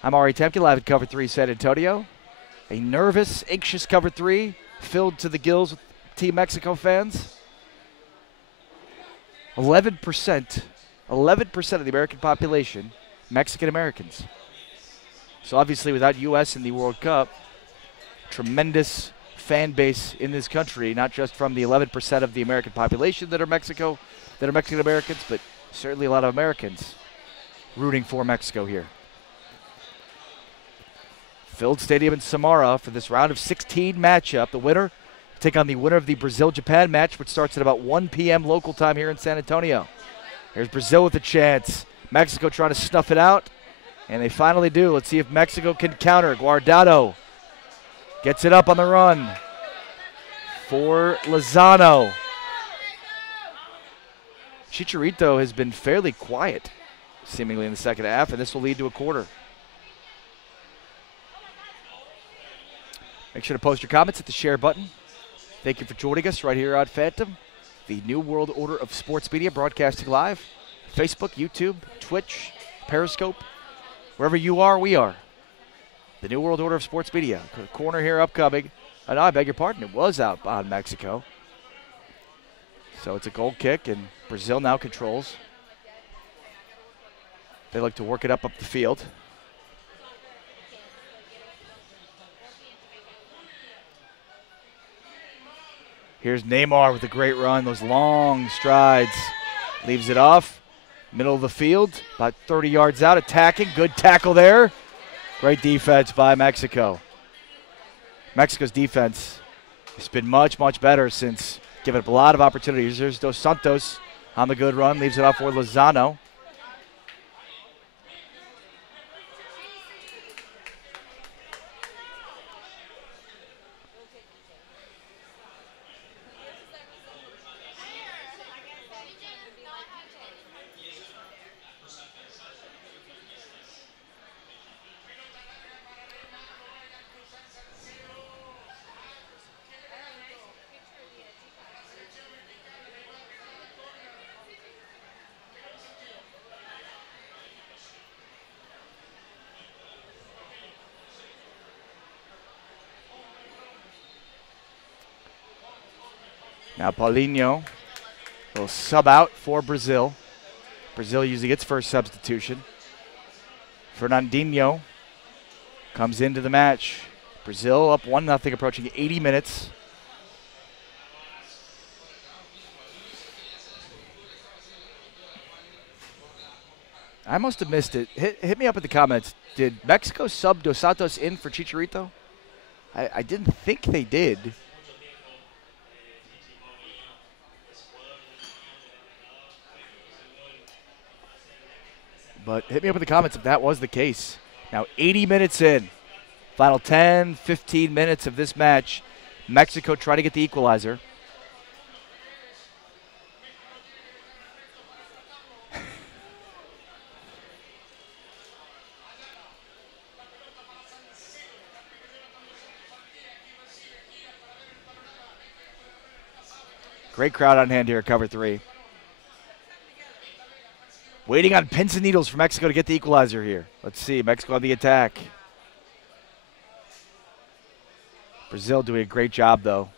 I'm Ari Temkin, live at Cover-3 San Antonio. A nervous, anxious Cover-3, filled to the gills with Team Mexico fans. 11% of the American population, Mexican Americans. So obviously without U.S. in the World Cup, tremendous fan base in this country, not just from the 11% of the American population that are Mexican Americans, but certainly a lot of Americans rooting for Mexico here. Filled stadium in Samara for this round of 16 matchup. The winner take on the winner of the Brazil-Japan match, which starts at about 1 p.m. local time here in San Antonio. Here's Brazil with a chance. Mexico trying to snuff it out, and they finally do. Let's see if Mexico can counter. Guardado gets it up on the run for Lozano. Chicharito has been fairly quiet, seemingly, in the second half, and this will lead to a quarter. Make sure to post your comments at the share button. Thank you for joining us right here on Phantom, the new world order of sports media, broadcasting live. Facebook, YouTube, Twitch, Periscope. Wherever you are, we are. The new world order of sports media. Corner here upcoming. No, I beg your pardon. It was out on Mexico. So it's a goal kick, and Brazil now controls. They like to work it up the field. Here's Neymar with a great run, those long strides. Leaves it off, middle of the field, about 30 yards out, attacking. Good tackle there. Great defense by Mexico. Mexico's defense has been much, much better since giving up a lot of opportunities. There's Dos Santos on the good run, leaves it off for Lozano. Now Paulinho will sub out for Brazil. Brazil using its first substitution. Fernandinho comes into the match. Brazil up 1-0, approaching 80 minutes. I must have missed it. Hit me up in the comments. Did Mexico sub Dos Santos in for Chicharito? I didn't think they did. But hit me up in the comments if that was the case. Now 80 minutes in. Final 10, 15 minutes of this match. Mexico try to get the equalizer. Great crowd on hand here at Cover-3. Waiting on pins and needles for Mexico to get the equalizer here. Let's see, Mexico on the attack. Brazil doing a great job, though,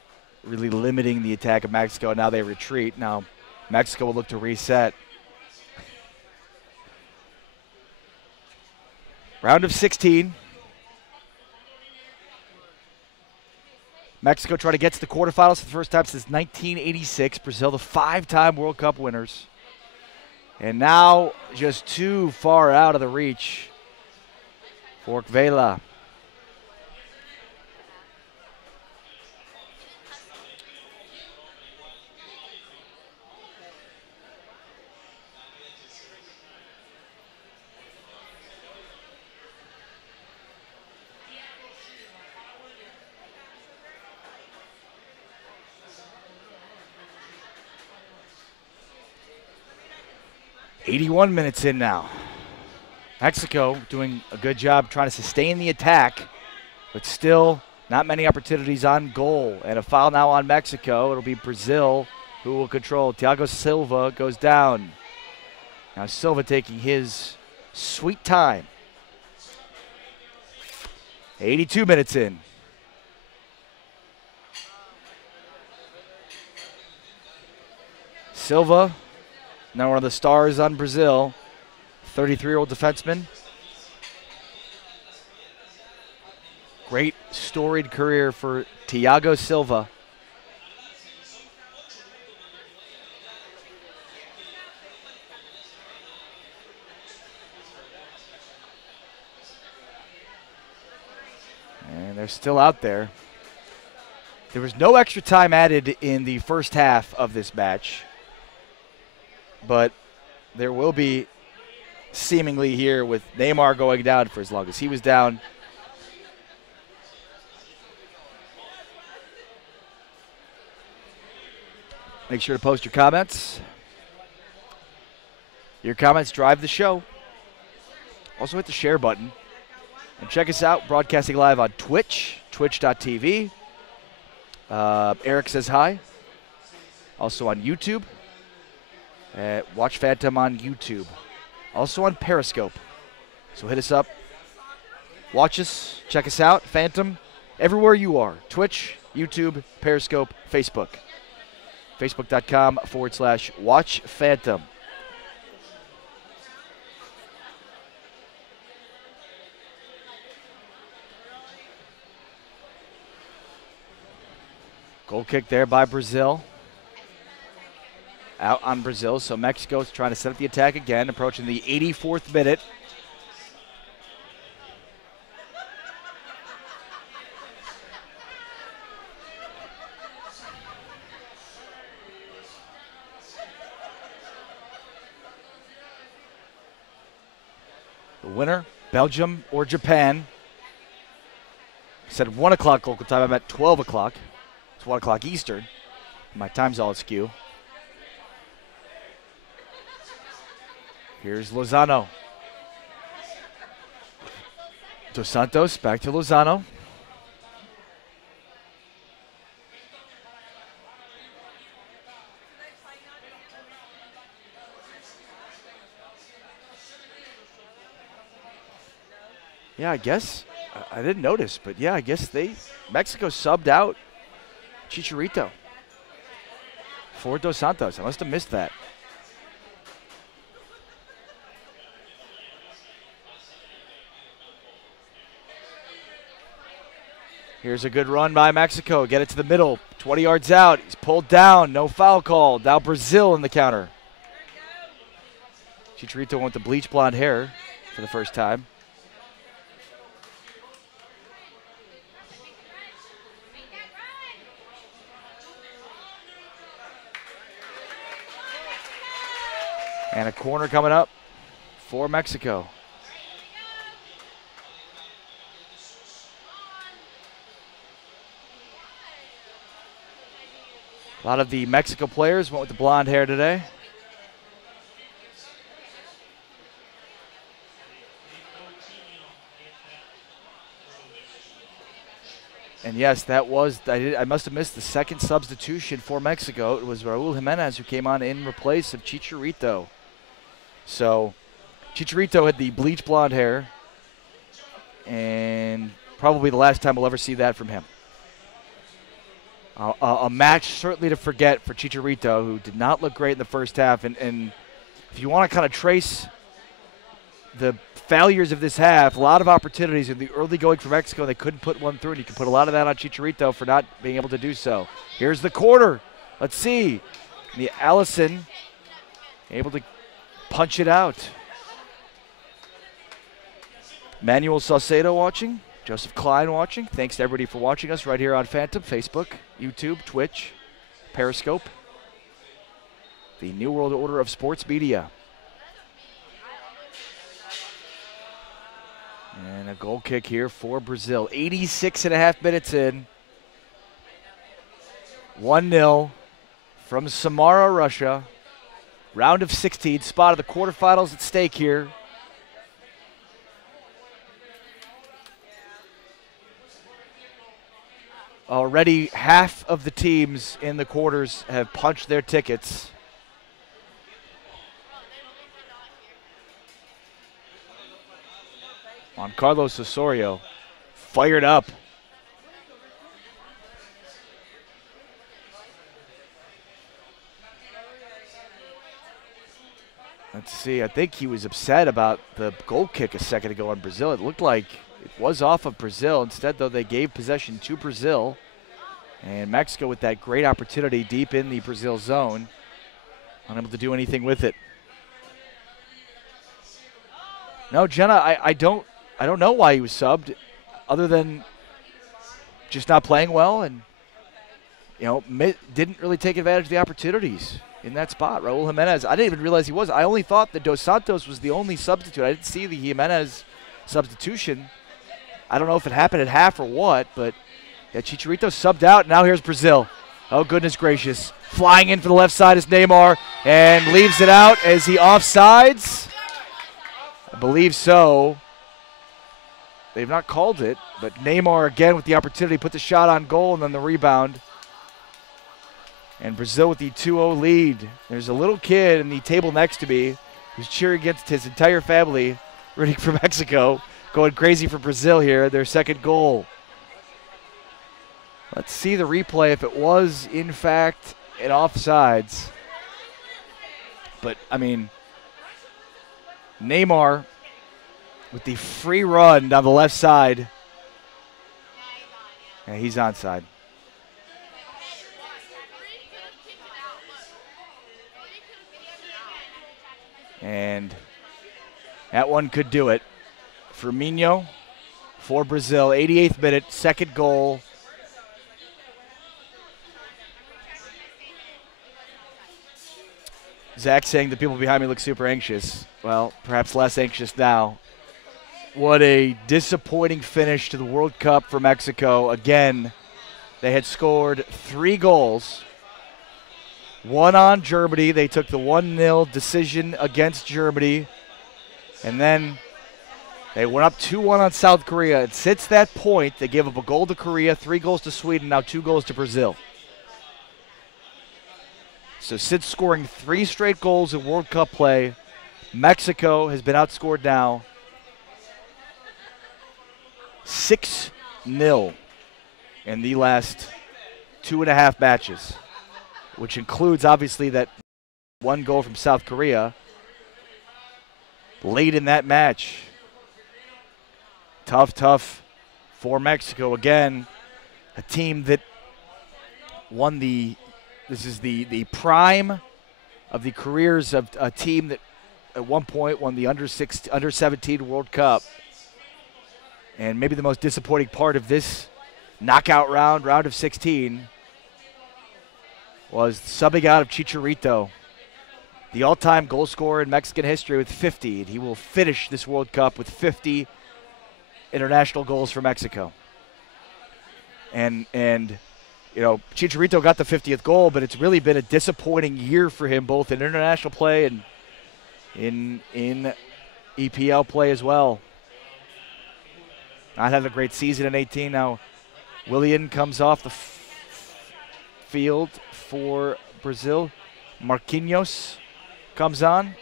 really limiting the attack of Mexico. Now they retreat. Now Mexico will look to reset. Round of 16. Mexico trying to get to the quarterfinals for the first time since 1986. Brazil, the 5-time World Cup winners. And now just too far out of the reach for Kvela. .81 minutes in now. Mexico doing a good job trying to sustain the attack, but still not many opportunities on goal. And a foul now on Mexico. It'll be Brazil who will control. Thiago Silva goes down. Now Silva taking his sweet time. 82 minutes in. Silva, now one of the stars on Brazil, 33-year-old defenseman. Great storied career for Thiago Silva. And they're still out there. There was no extra time added in the first half of this match, but there will be seemingly here with Neymar going down for as long as he was down. Make sure to post your comments. Your comments drive the show. Also hit the share button. And check us out, broadcasting live on Twitch, twitch.tv. Eric says hi. Also on YouTube. Watch Phantom on YouTube. Also on Periscope. So hit us up. Watch us. Check us out. Phantom. Everywhere you are. Twitch, YouTube, Periscope, Facebook. Facebook.com/Watch Phantom. Goal kick there by Brazil. Out on Brazil, so Mexico's trying to set up the attack again, approaching the 84th minute. The winner, Belgium or Japan. I said 1 o'clock local time, I'm at 12 o'clock. It's 1 o'clock Eastern. My time's all askew. Here's Lozano. Dos Santos back to Lozano. Yeah, I guess I didn't notice, but yeah, I guess Mexico subbed out Chicharito. for Dos Santos. I must have missed that. Here's a good run by Mexico. Get it to the middle. 20 yards out. He's pulled down. No foul call. Now Brazil in the counter. Chicharito went the bleach blonde hair for the first time. And a corner coming up for Mexico. A lot of the Mexico players went with the blonde hair today. And yes, that was, I must have missed the second substitution for Mexico. It was Raul Jimenez who came on in replace of Chicharito. So Chicharito had the bleach blonde hair, and probably the last time we'll ever see that from him. A match certainly to forget for Chicharito, who did not look great in the first half. And if you want to kind of trace the failures of this half, a lot of opportunities in the early going for Mexico. They couldn't put one through, and you can put a lot of that on Chicharito for not being able to do so. Here's the quarter. Let's see. The Allison able to punch it out. Manuel Saucedo watching. Joseph Klein watching. Thanks to everybody for watching us right here on Phantom, Facebook, YouTube, Twitch, Periscope. The New World Order of Sports Media. And a goal kick here for Brazil. 86.5 minutes in. 1-0 from Samara, Russia. Round of 16. Spot of the quarterfinals at stake here. Already half of the teams in the quarters have punched their tickets. On Carlos Osorio, fired up. Let's see, I think he was upset about the goal kick a second ago on Brazil. It looked like it was off of Brazil. Instead, though, they gave possession to Brazil. And Mexico with that great opportunity deep in the Brazil zone, unable to do anything with it. No, Jenna, I don't know why he was subbed, other than just not playing well and, you know, didn't really take advantage of the opportunities in that spot. Raul Jimenez, I didn't even realize he was. I only thought that Dos Santos was the only substitute. I didn't see the Jimenez substitution. I don't know if it happened at half or what, but yeah, Chicharito subbed out. Now here's Brazil. Oh, goodness gracious. Flying in for the left side is Neymar and leaves it out. Is he offsides? I believe so. They've not called it, but Neymar again with the opportunity, put the shot on goal and then the rebound. And Brazil with the 2-0 lead. There's a little kid in the table next to me who's cheering against his entire family, rooting for Mexico, going crazy for Brazil here, their second goal. Let's see the replay if it was, in fact, an offsides. But, I mean, Neymar with the free run down the left side. Yeah, he's onside. And that one could do it. Firmino for Brazil, 88th minute, second goal. Zach saying the people behind me look super anxious. Well, perhaps less anxious now. What a disappointing finish to the World Cup for Mexico. Again, they had scored 3 goals. One on Germany. They took the 1-0 decision against Germany. And then they went up 2-1 on South Korea. And since that point, they gave up a goal to Korea, 3 goals to Sweden, now 2 goals to Brazil. So since scoring 3 straight goals in World Cup play, Mexico has been outscored now 6-0 in the last 2.5 matches. which includes obviously that one goal from South Korea late in that match. Tough for Mexico. Again, a team that won this is the prime of the careers of a team that at one point won the under 17 World Cup. And maybe the most disappointing part of this knockout round of 16, was subbing out of Chicharito, the all-time goal scorer in Mexican history with 50. And he will finish this World Cup with 50 international goals for Mexico. And you know, Chicharito got the 50th goal, but it's really been a disappointing year for him, both in international play and in EPL play as well. Not had a great season in 18. Now, Willian comes off the field for Brazil. Marquinhos comes on.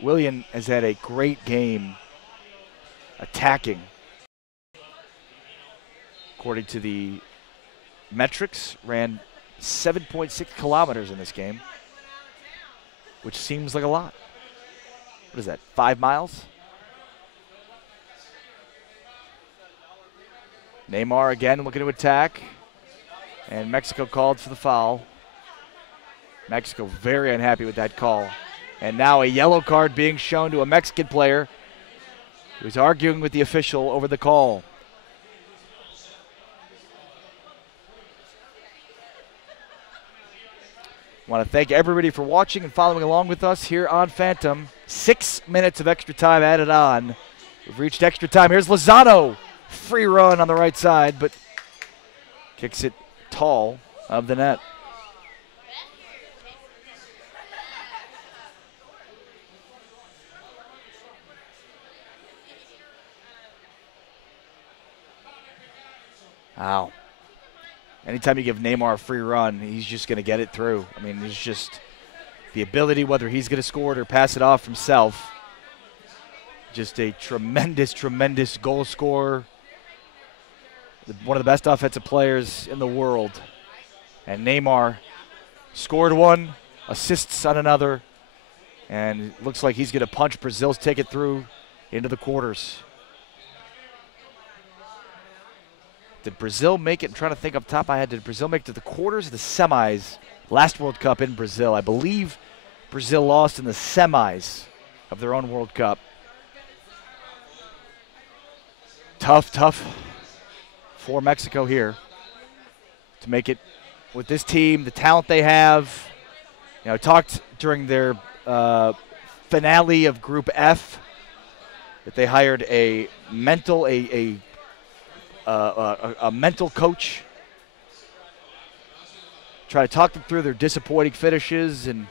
Willian has had a great game attacking. According to the metrics, ran 7.6 kilometers in this game, which seems like a lot. What is that, 5 miles? Neymar again looking to attack, and Mexico called for the foul. Mexico very unhappy with that call. And now a yellow card being shown to a Mexican player who's arguing with the official over the call. I want to thank everybody for watching and following along with us here on Phantom. 6 minutes of extra time added on. We've reached extra time. Here's Lozano. Free run on the right side, but kicks it tall of the net. Wow. Anytime you give Neymar a free run, he's just going to get it through. I mean, there's just the ability, whether he's going to score it or pass it off himself. Just a tremendous goal scorer. One of the best offensive players in the world. And Neymar scored one, assists on another, and it looks like he's going to punch Brazil's ticket through into the quarters. Did Brazil make it? I'm trying to think off the top of my head. Did Brazil make it to the quarters or the semis last World Cup in Brazil? I believe Brazil lost in the semis of their own World Cup. Tough for Mexico here to make it with this team, the talent they have. You know, I talked during their finale of Group F that they hired a mental coach. Try to talk them through their disappointing finishes, and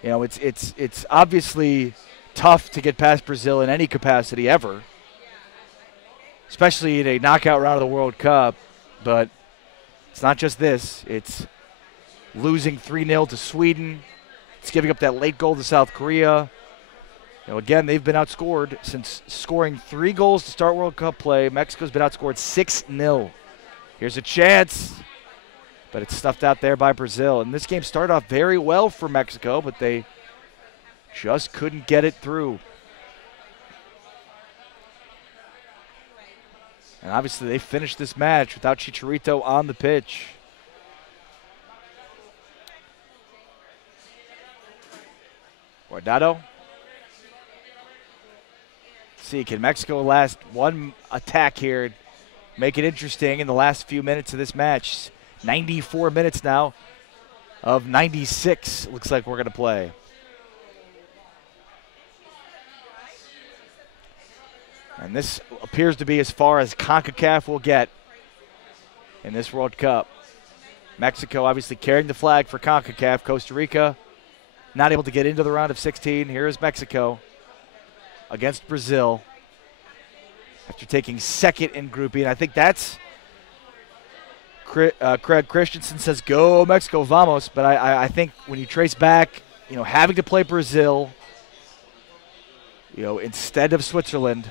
you know, it's obviously tough to get past Brazil in any capacity ever, especially in a knockout round of the World Cup. But it's not just this. It's losing 3-0 to Sweden. It's giving up that late goal to South Korea. You know, again, they've been outscored since scoring 3 goals to start World Cup play. Mexico's been outscored 6-0. Here's a chance, but it's stuffed out there by Brazil. And this game started off very well for Mexico, but they just couldn't get it through. And obviously they finished this match without Chicharito on the pitch. Guardado. See, can Mexico last one attack here, make it interesting in the last few minutes of this match? 94 minutes now of 96 looks like we're going to play. And this appears to be as far as CONCACAF will get in this World Cup. Mexico obviously carrying the flag for CONCACAF. Costa Rica not able to get into the round of 16. Here is Mexico against Brazil after taking second in Group E. And I think that's Craig Christensen says, go Mexico, vamos. But I think when you trace back, you know, having to play Brazil, you know, instead of Switzerland,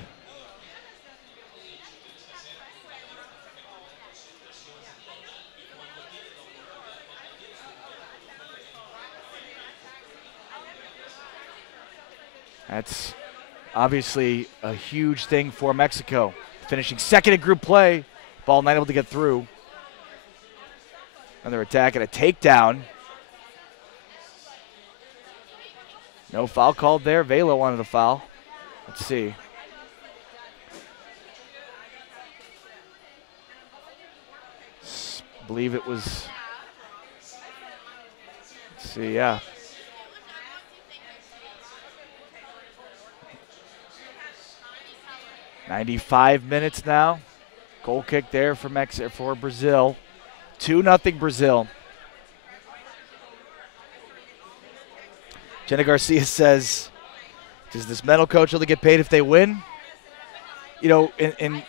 That's obviously a huge thing for Mexico. Finishing second in group play. Ball not able to get through. Another attack and a takedown. No foul called there. Vela wanted a foul. Let's see. Believe it was. Let's see, yeah. "95 minutes now. Goal kick there for Brazil. 2-0 Brazil. Jenna Garcia says, does this mental coach only get paid if they win? You know, and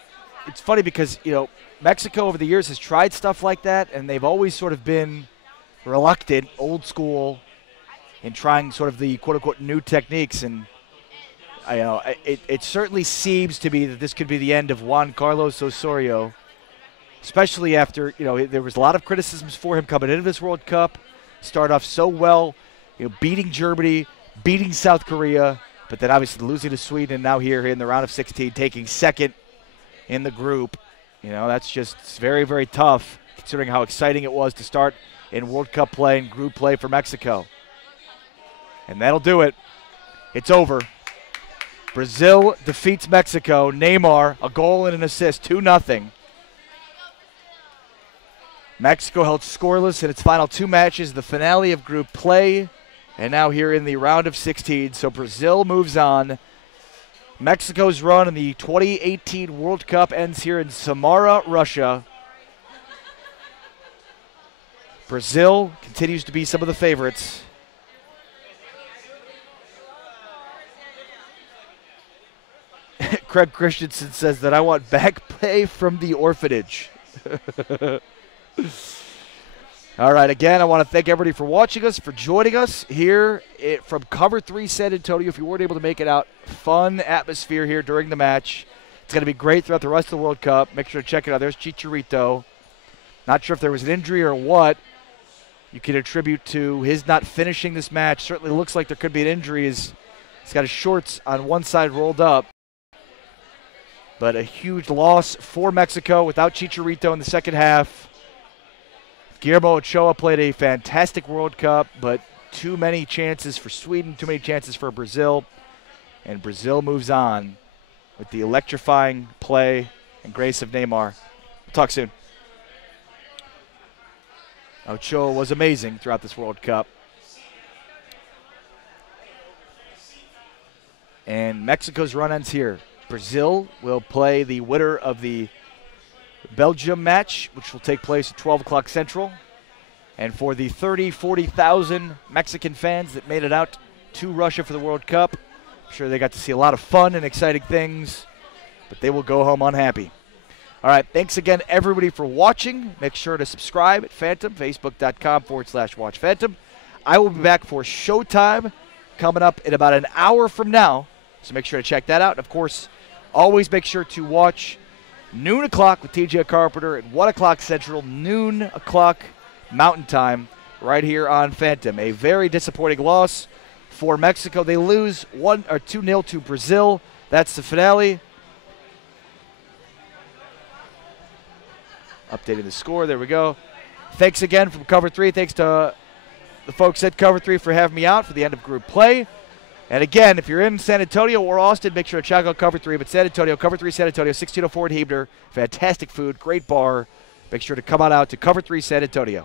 it's funny because, you know, Mexico over the years has tried stuff like that, and they've always sort of been reluctant, old school, in trying sort of the quote-unquote new techniques. And it certainly seems to be that this could be the end of Juan Carlos Osorio, especially after, you know, there was a lot of criticisms for him coming into this World Cup. Start off so well, you know, beating Germany, beating South Korea, but then obviously losing to Sweden, and now here in the round of 16, taking second in the group. You know, that's just very, very tough considering how exciting it was to start in World Cup play and group play for Mexico. And that'll do it. It's over. Brazil defeats Mexico. Neymar, a goal and an assist, 2-0. Mexico held scoreless in its final two matches, the finale of group play, and now here in the round of 16. So Brazil moves on. Mexico's run in the 2018 World Cup ends here in Samara, Russia. Brazil continues to be some of the favorites. Craig Christensen says that I want back pay from the orphanage. All right, again, I want to thank everybody for watching us, for joining us here from Cover-3 San Antonio. If you weren't able to make it out, fun atmosphere here during the match. It's going to be great throughout the rest of the World Cup. Make sure to check it out. There's Chicharito. Not sure if there was an injury or what you can attribute to his not finishing this match. Certainly looks like there could be an injury. He's got his shorts on one side rolled up. But a huge loss for Mexico without Chicharito in the second half. Guillermo Ochoa played a fantastic World Cup, but too many chances for Sweden, too many chances for Brazil. And Brazil moves on with the electrifying play and grace of Neymar. We'll talk soon. Ochoa was amazing throughout this World Cup. And Mexico's run ends here. Brazil will play the winner of the Belgium match, which will take place at 12 o'clock Central. And for the 40,000 Mexican fans that made it out to Russia for the World Cup, I'm sure they got to see a lot of fun and exciting things, but they will go home unhappy. All right, thanks again, everybody, for watching. Make sure to subscribe at Phantom, facebook.com/WatchPhantom. I will be back for Showtime coming up in about an hour from now, so make sure to check that out. And, of course, always make sure to watch noon o'clock with TJ Carpenter at 1 o'clock Central, noon o'clock Mountain Time, right here on Phantom. A very disappointing loss for Mexico. They lose 2-0 to Brazil. That's the finale. Updating the score. There we go. Thanks again from Cover-3. Thanks to the folks at Cover-3 for having me out for the end of group play. And again, if you're in San Antonio or Austin, make sure to check out Cover-3. But San Antonio, Cover-3 San Antonio, 1604 at Hebner. Fantastic food, great bar. Make sure to come on out to Cover-3 San Antonio.